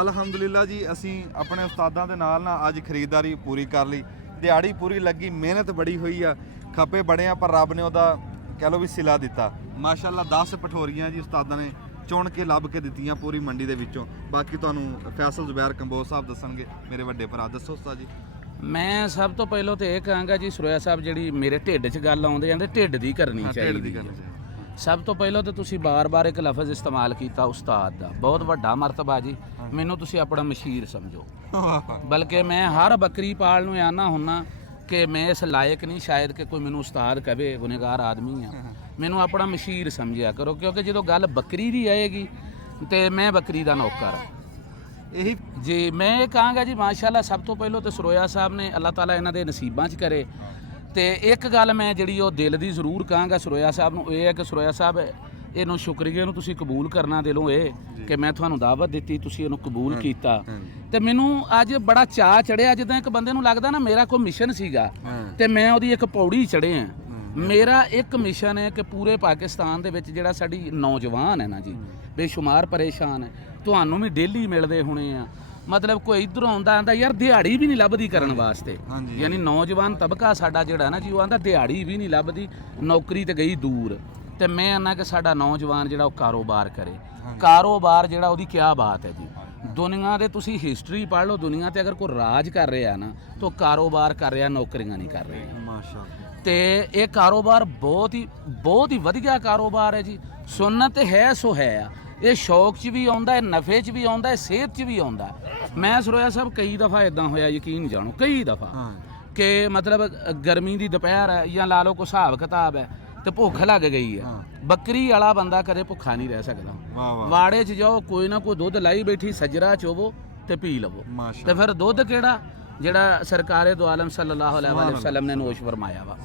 ਅਲਹਮਦੁਲਿਲਾ ਜੀ, ਅਸੀਂ ਆਪਣੇ ਉਸਤਾਦਾਂ ਦੇ ਨਾਲ ਨਾ ਅੱਜ ਖਰੀਦਦਾਰੀ ਪੂਰੀ ਕਰ ਲਈ, ਦਿਹਾੜੀ ਪੂਰੀ ਲੱਗੀ, ਮਿਹਨਤ ਬੜੀ ਹੋਈ ਆ, ਖੱਪੇ ਬੜੇ ਆ, ਪਰ ਰੱਬ ਨੇ ਉਹਦਾ ਕਹਿ ਲਓ ਵੀ ਸਿਲਾ ਦਿੱਤਾ। ਮਾਸ਼ਾਅੱਲਾ 10 ਪਠੋਰੀਆਂ ਜੀ ਉਸਤਾਦਾਂ ਨੇ ਚੁਣ ਕੇ ਲੱਭ ਕੇ ਦਿੱਤੀਆਂ ਪੂਰੀ ਮੰਡੀ ਦੇ ਵਿੱਚੋਂ। ਬਾਕੀ ਤੁਹਾਨੂੰ ਫੈਸਲ ਜ਼ੁਬੈਰ ਕੰਬੋਜ ਸਾਹਿਬ ਦੱਸਣਗੇ, ਮੇਰੇ ਵੱਡੇ ਭਰਾ। ਦੱਸੋ ਉਸਤਾਦ ਜੀ। ਮੈਂ ਸਭ ਤੋਂ ਪਹਿਲਾਂ ਤੇ ਇਹ ਕਹਾਂਗਾ ਜੀ, ਸਰੋਇਆ ਸਾਹਿਬ ਜਿਹੜੀ ਮੇਰੇ ਢਿੱਡ 'ਚ ਗੱਲ ਆਉਂਦੇ ਜਾਂਦੇ, ਢਿੱਡ ਦੀ ਕਰਨੀ ਚਾਹੀਦੀ ਹੈ। ਸਭ ਤੋਂ ਪਹਿਲਾਂ ਤਾਂ ਤੁਸੀਂ ਬਾਰ-ਬਾਰ ਇੱਕ ਲਫ਼ਜ਼ ਇਸਤੇਮਾਲ ਕੀਤਾ ਉਸਤਾਦ ਦਾ, ਬਹੁਤ ਵੱਡਾ ਮਰਤਬਾ ਜੀ। ਮੈਨੂੰ ਤੁਸੀਂ ਆਪਣਾ ਮਸ਼ੀਰ ਸਮਝੋ, ਬਲਕਿ ਮੈਂ ਹਰ ਬੱਕਰੀ ਪਾਲ ਨੂੰ ਆਨਾ ਹੁੰਨਾ ਕਿ ਮੈਂ ਇਸ ਲਾਇਕ ਨਹੀਂ ਸ਼ਾਇਦ ਕਿ ਕੋਈ ਮੈਨੂੰ ਉਸਤਾਦ ਕਵੇ, ਗੁਨਹਗਾਰ ਆਦਮੀ ਆ। ਮੈਨੂੰ ਆਪਣਾ ਮਸ਼ੀਰ ਸਮਝਿਆ ਕਰੋ, ਕਿਉਂਕਿ ਜਦੋਂ ਗੱਲ ਬੱਕਰੀ ਦੀ ਆਏਗੀ ਤੇ ਮੈਂ ਬੱਕਰੀ ਦਾ ਨੌਕਰ ਇਹੀ ਜੀ। ਮੈਂ ਇਹ ਕਹਾਂਗਾ ਜੀ ਮਾਸ਼ਾਅੱਲਾ ਸਭ ਤੋਂ ਪਹਿਲਾਂ ਤੇ ਸਰੋਇਆ ਸਾਹਿਬ ਨੇ ਅੱਲਾਹ ਤਾਲਾ ਇਹਨਾਂ ਦੇ ਨਸੀਬਾਂ 'ਚ ਕਰੇ। ਤੇ ਇੱਕ ਗੱਲ ਮੈਂ ਜਿਹੜੀ ਉਹ ਦਿਲ ਦੀ ਜ਼ਰੂਰ ਕਹਾਂਗਾ ਸਰੋਇਆ ਸਾਹਿਬ ਨੂੰ, ਇਹ ਹੈ ਕਿ ਸਰੋਇਆ ਸਾਹਿਬ ਇਹਨੂੰ ਸ਼ੁਕਰੀਆ ਨੂੰ ਤੁਸੀਂ ਕਬੂਲ ਕਰਨਾ ਦਿਲੋਂ, ਇਹ ਕਿ ਮੈਂ ਤੁਹਾਨੂੰ ਦਾਵਤ ਦਿੱਤੀ, ਤੁਸੀਂ ਇਹਨੂੰ ਕਬੂਲ ਕੀਤਾ। ਤੇ ਮੈਨੂੰ ਅੱਜ ਬੜਾ ਚਾਅ ਚੜਿਆ, ਜਿੱਦਾਂ ਇੱਕ ਬੰਦੇ ਨੂੰ ਲੱਗਦਾ ਨਾ ਮੇਰਾ ਕੋਈ ਮਿਸ਼ਨ ਸੀਗਾ ਤੇ ਮੈਂ ਉਹਦੀ ਇੱਕ ਪੌੜੀ ਚੜ੍ਹੇ ਆ। ਮੇਰਾ ਇੱਕ ਮਿਸ਼ਨ ਹੈ ਕਿ ਪੂਰੇ ਪਾਕਿਸਤਾਨ ਦੇ ਵਿੱਚ ਜਿਹੜਾ ਸਾਡੀ ਨੌਜਵਾਨ ਹੈ ਨਾ ਜੀ, ਬੇਸ਼ੁਮਾਰ ਪਰੇਸ਼ਾਨ ਹੈ, ਤੁਹਾਨੂੰ ਵੀ ਡੇਲੀ ਮਿਲਦੇ ਹੋਣੇ ਆ, ਮਤਲਬ ਕੋਈ ਇਧਰੋਂ ਆਉਂਦਾ ਯਾਰ ਦਿਹਾੜੀ ਵੀ ਨਹੀਂ ਲੱਭਦੀ ਕਰਨ ਵਾਸਤੇ, ਯਾਨੀ ਨੌਜਵਾਨ ਤਬਕਾ ਸਾਡਾ ਜਿਹੜਾ ਨਾ ਜੀ, ਉਹ ਆਂਦਾ ਦਿਹਾੜੀ ਵੀ ਨਹੀਂ ਲੱਭਦੀ, ਨੌਕਰੀ ਤੇ ਗਈ ਦੂਰ। ਤੇ ਮੈਂ ਆਨਾ ਕਿ ਸਾਡਾ ਨੌਜਵਾਨ ਜਿਹੜਾ ਉਹ ਕਾਰੋਬਾਰ ਕਰੇ। ਕਾਰੋਬਾਰ ਜਿਹੜਾ ਉਹਦੀ ਕੀ ਬਾਤ ਹੈ ਜੀ। ਦੁਨੀਆ ਦੇ ਤੁਸੀਂ ਹਿਸਟਰੀ ਪੜ੍ਹ ਲਓ, ਦੁਨੀਆ ਤੇ ਅਗਰ ਕੋਈ ਰਾਜ ਕਰ ਰਿਹਾ ਨਾ ਤਾਂ ਕਾਰੋਬਾਰ ਕਰ ਰਿਹਾ, ਨੌਕਰੀਆਂ ਨਹੀਂ ਕਰ ਰਿਹਾ। ਮਾਸ਼ਾਅੱਲਾ। ਤੇ ਇਹ ਕਾਰੋਬਾਰ ਬਹੁਤ ਹੀ ਵਧੀਆ ਕਾਰੋਬਾਰ ਹੈ ਜੀ। ਸੁਨਨਤ ਹੈ ਸੋ ਹੈ ਆ, ਇਹ ਸ਼ੌਕ 'ਚ ਵੀ ਆਉਂਦਾ ਹੈ, ਨਫੇ 'ਚ ਵੀ ਆਉਂਦਾ ਹੈ, ਸਿਹਤ 'ਚ ਵੀ ਆਉਂਦਾ। ਮੈਂ ਸਰੋਇਆ ਸਾਹਿਬ ਕਈ ਦਫਾ ਇਦਾਂ ਹੋਇਆ, ਯਕੀਨ ਜਾਣੋ, ਕਈ ਦਫਾ ਕਿ ਮਤਲਬ ਗਰਮੀ ਦੀ ਦੁਪਹਿਰ ਹੈ ਜਾਂ ਲਾ ਲਓ ਕੋਈ ਹਿਸਾਬ ਕਿਤਾਬ ਹੈ ਤੇ ਭੁੱਖ ਲੱਗ ਗਈ ਹੈ। ਬੱਕਰੀ ਵਾਲਾ ਬੰਦਾ ਕਦੇ ਭੁੱਖਾ ਨਹੀਂ ਰਹਿ ਸਕਦਾ। ਵਾੜੇ 'ਚ ਜਾਓ, ਕੋਈ ਨਾ ਕੋਈ ਦੁੱਧ ਲਾਈ ਬੈਠੀ, ਸਜਰਾ ਚੋਵੋ ਤੇ ਪੀ ਲਵੋ। ਤੇ ਫਿਰ ਦੁੱਧ ਕਿਹੜਾ ਜਿਹੜਾ ਸਰਕਾਰੇ ਦੋ ਆਲਮ ਸੱਲੱਲਾਹੁ ਅਲੈਹਿ ਵਸੱਲਮ ਨੇ ਨੋਸ਼ ਫਰਮਾਇਆ ਵਾ।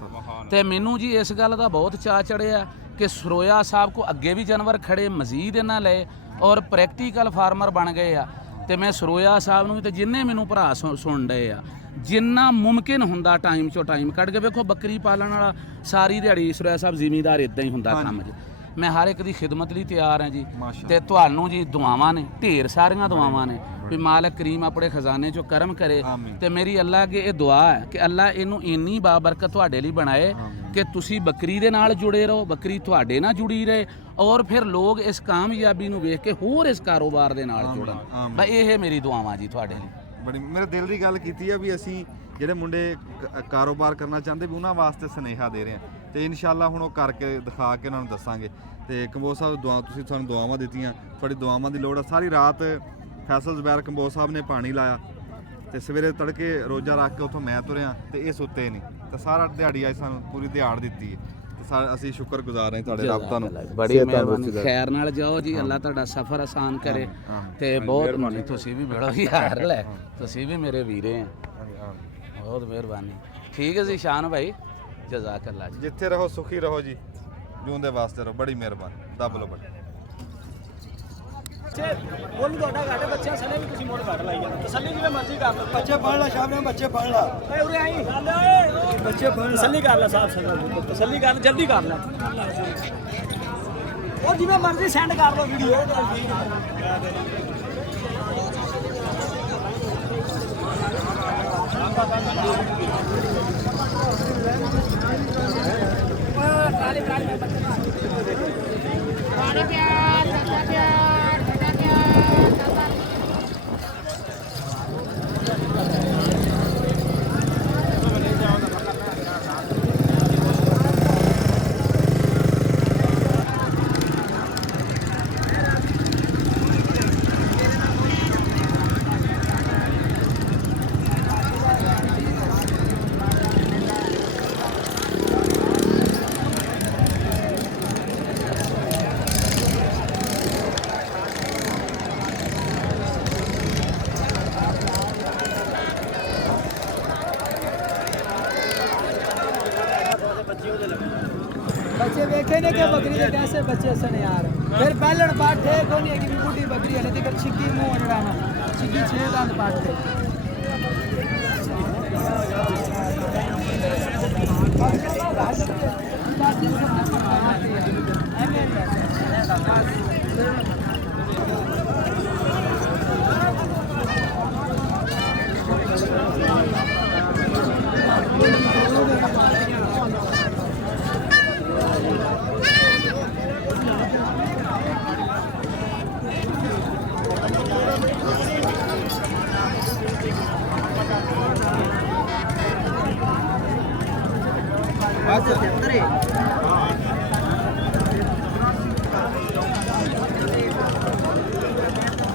ਤੇ ਮੈਨੂੰ ਜੀ ਇਸ ਗੱਲ ਦਾ ਬਹੁਤ ਚਾਅ ਚੜਿਆ ਕਿ ਸਰੋਇਆ ਸਾਹਿਬ ਕੋ ਅੱਗੇ ਵੀ ਜਾਨਵਰ ਖੜੇ, ਮਜ਼ੀਦ ਇਹਨਾਂ ਲਏ ਔਰ ਪ੍ਰੈਕਟੀਕਲ ਫਾਰਮਰ ਬਣ ਗਏ ਆ। ਤੇ ਮੈਂ ਸਰੋਇਆ ਸਾਹਿਬ ਨੂੰ ਤੇ ਜਿੰਨੇ ਮੈਨੂੰ ਭਰਾ ਸੁਣ ਰਹੇ ਆ, ਜਿੰਨਾ ਮੁਮਕਿਨ ਹੁੰਦਾ ਟਾਈਮ ਚੋਂ ਟਾਈਮ ਕੱਢ ਕੇ, ਵੇਖੋ ਬੱਕਰੀ ਪਾਲਣ ਵਾਲਾ ਸਾਰੀ ਦਿਹਾੜੀ ਸਰੋਇਆ ਸਾਹਿਬ ਜ਼ਿਮੀਂਦਾਰ ਇਦਾਂ ਹੀ ਹੁੰਦਾ ਕੰਮ 'ਚ। ਮੈਂ ਹਰ ਇੱਕ ਦੀ ਖਿਦਮਤ ਲਈ ਤਿਆਰ ਹਾਂ ਜੀ। ਤੇ ਤੁਹਾਨੂੰ ਜੀ ਦੁਆਵਾਂ ਨੇ, ਢੇਰ ਸਾਰੀਆਂ ਦੁਆਵਾਂ ਨੇ ਵੀ ਮਾਲਕ ਕਰੀਮ ਆਪਣੇ ਖਜ਼ਾਨੇ 'ਚੋਂ ਕਰਮ ਕਰੇ। ਤੇ ਮੇਰੀ ਅੱਲਾ ਅੱਗੇ ਇਹ ਦੁਆ ਹੈ ਕਿ ਅੱਲਾ ਇਹਨੂੰ ਇੰਨੀ ਬਾਬਰਕਤ ਤੁਹਾਡੇ ਲਈ ਬਣਾਏ ਕਿ ਤੁਸੀਂ ਬੱਕਰੀ ਦੇ ਨਾਲ ਜੁੜੇ ਰਹੋ, ਬੱਕਰੀ ਤੁਹਾਡੇ ਨਾਲ ਜੁੜੀ ਰਹੇ, ਔਰ ਫਿਰ ਲੋਕ ਇਸ ਕਾਮਯਾਬੀ ਨੂੰ ਵੇਖ ਕੇ ਹੋਰ ਇਸ ਕਾਰੋਬਾਰ ਦੇ ਨਾਲ ਜੁੜਨ। ਬਈ ਇਹ ਮੇਰੀ ਦੁਆਵਾਂ ਜੀ ਤੁਹਾਡੇ ਲਈ। ਬੜੀ ਮੇਰੇ ਦਿਲ ਦੀ ਗੱਲ ਕੀਤੀ ਆ ਵੀ ਅਸੀਂ ਜਿਹੜੇ ਮੁੰਡੇ ਕਾਰੋਬਾਰ ਕਰਨਾ ਚਾਹੁੰਦੇ ਵੀ ਉਹਨਾਂ ਵਾਸਤੇ ਸੁਨੇਹਾ ਦੇ ਰਹੇ ਹਾਂ, ਤੇ ਇਨਸ਼ਾਅੱਲਾ ਹੁਣ ਉਹ ਕਰਕੇ ਦਿਖਾ ਕੇ ਉਹਨਾਂ ਨੂੰ ਦੱਸਾਂਗੇ। ਤੇ ਕੰਬੋਜ ਸਾਹਿਬ ਤੁਸੀਂ ਸਾਨੂੰ ਦੁਆਵਾਂ ਦਿੱਤੀਆਂ, ਤੁਹਾਡੀ ਦੁਆਵਾਂ ਦੀ ਲੋੜ ਆ। ਸਾਰੀ ਰਾਤ ਫੈਸਲ ਜ਼ੁਬੈਰ ਕੰਬੋਜ ਸਾਹਿਬ ਨੇ ਪਾਣੀ ਲਾਇਆ ਤੇ ਸਵੇਰੇ ਤੜਕੇ ਰੋਜ਼ਾ ਰੱਖ ਕੇ ਉੱਥੋਂ ਮੈਂ ਤੁਰਿਆ ਤੇ ਇਹ ਸੁੱਤੇ ਨਹੀਂ, ਤੇ ਸਾਰਾ ਦਿਹਾੜੀ ਅੱਜ ਸਾਨੂੰ ਪੂਰੀ ਦਿਹਾੜ ਦਿੱਤੀ ਹੈ। ਅਸੀਂ ਸ਼ੁਕਰਗੁਜ਼ਾਰ ਹਾਂ ਤੁਹਾਡੇ ਰੱਬ ਤੁਹਾਨੂੰ ਬੜੀ ਮਿਹਰਬਾਨੀ। ਖੈਰ ਨਾਲ ਜਾਓ ਜੀ, ਅੱਲਾ ਤੁਹਾਡਾ ਸਫ਼ਰ ਆਸਾਨ ਕਰੇ। ਤੇ ਬਹੁਤ ਤੁਸੀਂ ਵੀ ਬੜਾ ਯਾਰ ਲੈ, ਤੁਸੀਂ ਵੀ ਮੇਰੇ ਵੀਰੇ ਆ, ਬਹੁਤ ਮਿਹਰਬਾਨੀ। ਠੀਕ ਹੈ ਜੀ ਸ਼ਾਨ ਭਾਈ, ਜਜ਼ਾਕੱਲਾ ਜੀ। ਜਿੱਥੇ ਰਹੋ ਸੁਖੀ ਰਹੋ ਜੀ, ਜੂੰਦੇ ਵਾਸਤੇ ਰਹੋ। ਬੜੀ ਮਿਹਰਬਾਨੀ, ਦੱਬ ਲਓ ਬੜੀ। ਉਹ ਵੀ ਤੁਹਾਡਾ ਘਾਟੇ ਬੱਚਿਆਂ ਸਨੇ ਵੀ ਤੁਸੀਂ ਮੋੜ ਘਾਟ ਲਾਈ ਜਾਂਦੇ, ਤਸੱਲੀ ਜਿਵੇਂ ਮਰਜ਼ੀ ਕਰ ਲਓ। ਬੱਚੇ ਪੜ੍ਹ ਲੈ ਸ਼ਾਮ ਨੂੰ, ਬੱਚੇ ਪੜ੍ਹ ਲੈ, ਓਏ ਉਰੇ ਆਈ ਬੱਚੇ ਪੜ੍ਹ ਲੈ, ਤਸੱਲੀ ਕਰ ਲੈ ਸਾਹਿਬ ਸਨੇ, ਤਸੱਲੀ ਕਰ, ਜਲਦੀ ਕਰ ਲੈ। ਉਹ ਜਿਵੇਂ ਮਰਜ਼ੀ ਸੈਂਡ ਕਰ ਲਓ ਵੀਡੀਓ। पक्के बकरी के कैसे बच्चे सन यार फिर बैलन पाठ है कोनी है कि बूढ़ी बकरी है लेकिन छिक्की मुंह जड़ा ना छिक्की 6 दांत पाठ है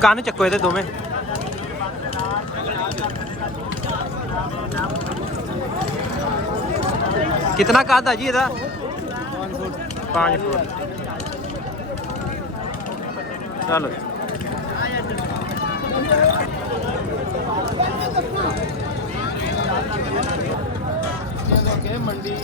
ਕੰਨ ਚੱਕੋ ਇਹਦੇ ਦੋਵੇਂ ਕਿੰਨਾ ਕੱਦ ਆ ਜੀ ਇਹਦਾ 5 ਫੁੱਟ ਚਲੋ ਮੰਡੀ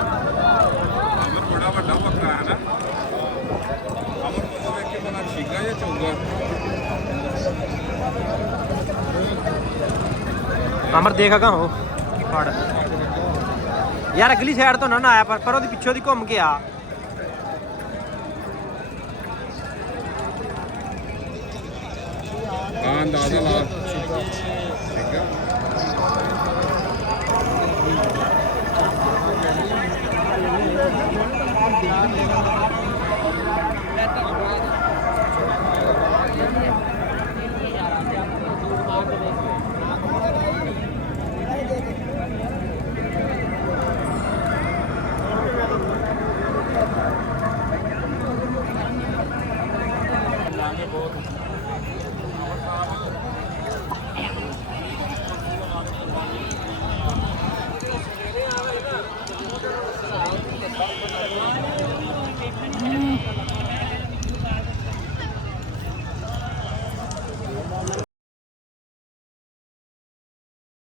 ਅਮਰ ਬੜਾ ਵੱਡਾ ਬੱਕਰਾ ਹੈ ਨਾ ਅਮਰ ਨੂੰ ਵੇਖ ਕੇ ਬਣਾ ਛਿੱਗਾ ਜਾਂ ਚੌਗਾ ਅਮਰ ਦੇਖਾਗਾ ਹੋ ਫੜ ਯਾਰ ਅਗਲੀ ਸਾਈਡ ਤੋਂ ਨਾ ਆਇਆ ਪਰ ਉਹਦੀ ਪਿੱਛੋਂ ਦੀ ਘੁੰਮ ਕੇ ਆ ਆਂ ਅੰਦਾਜ਼ਾ ਲਾ ਛਿੱਗਾ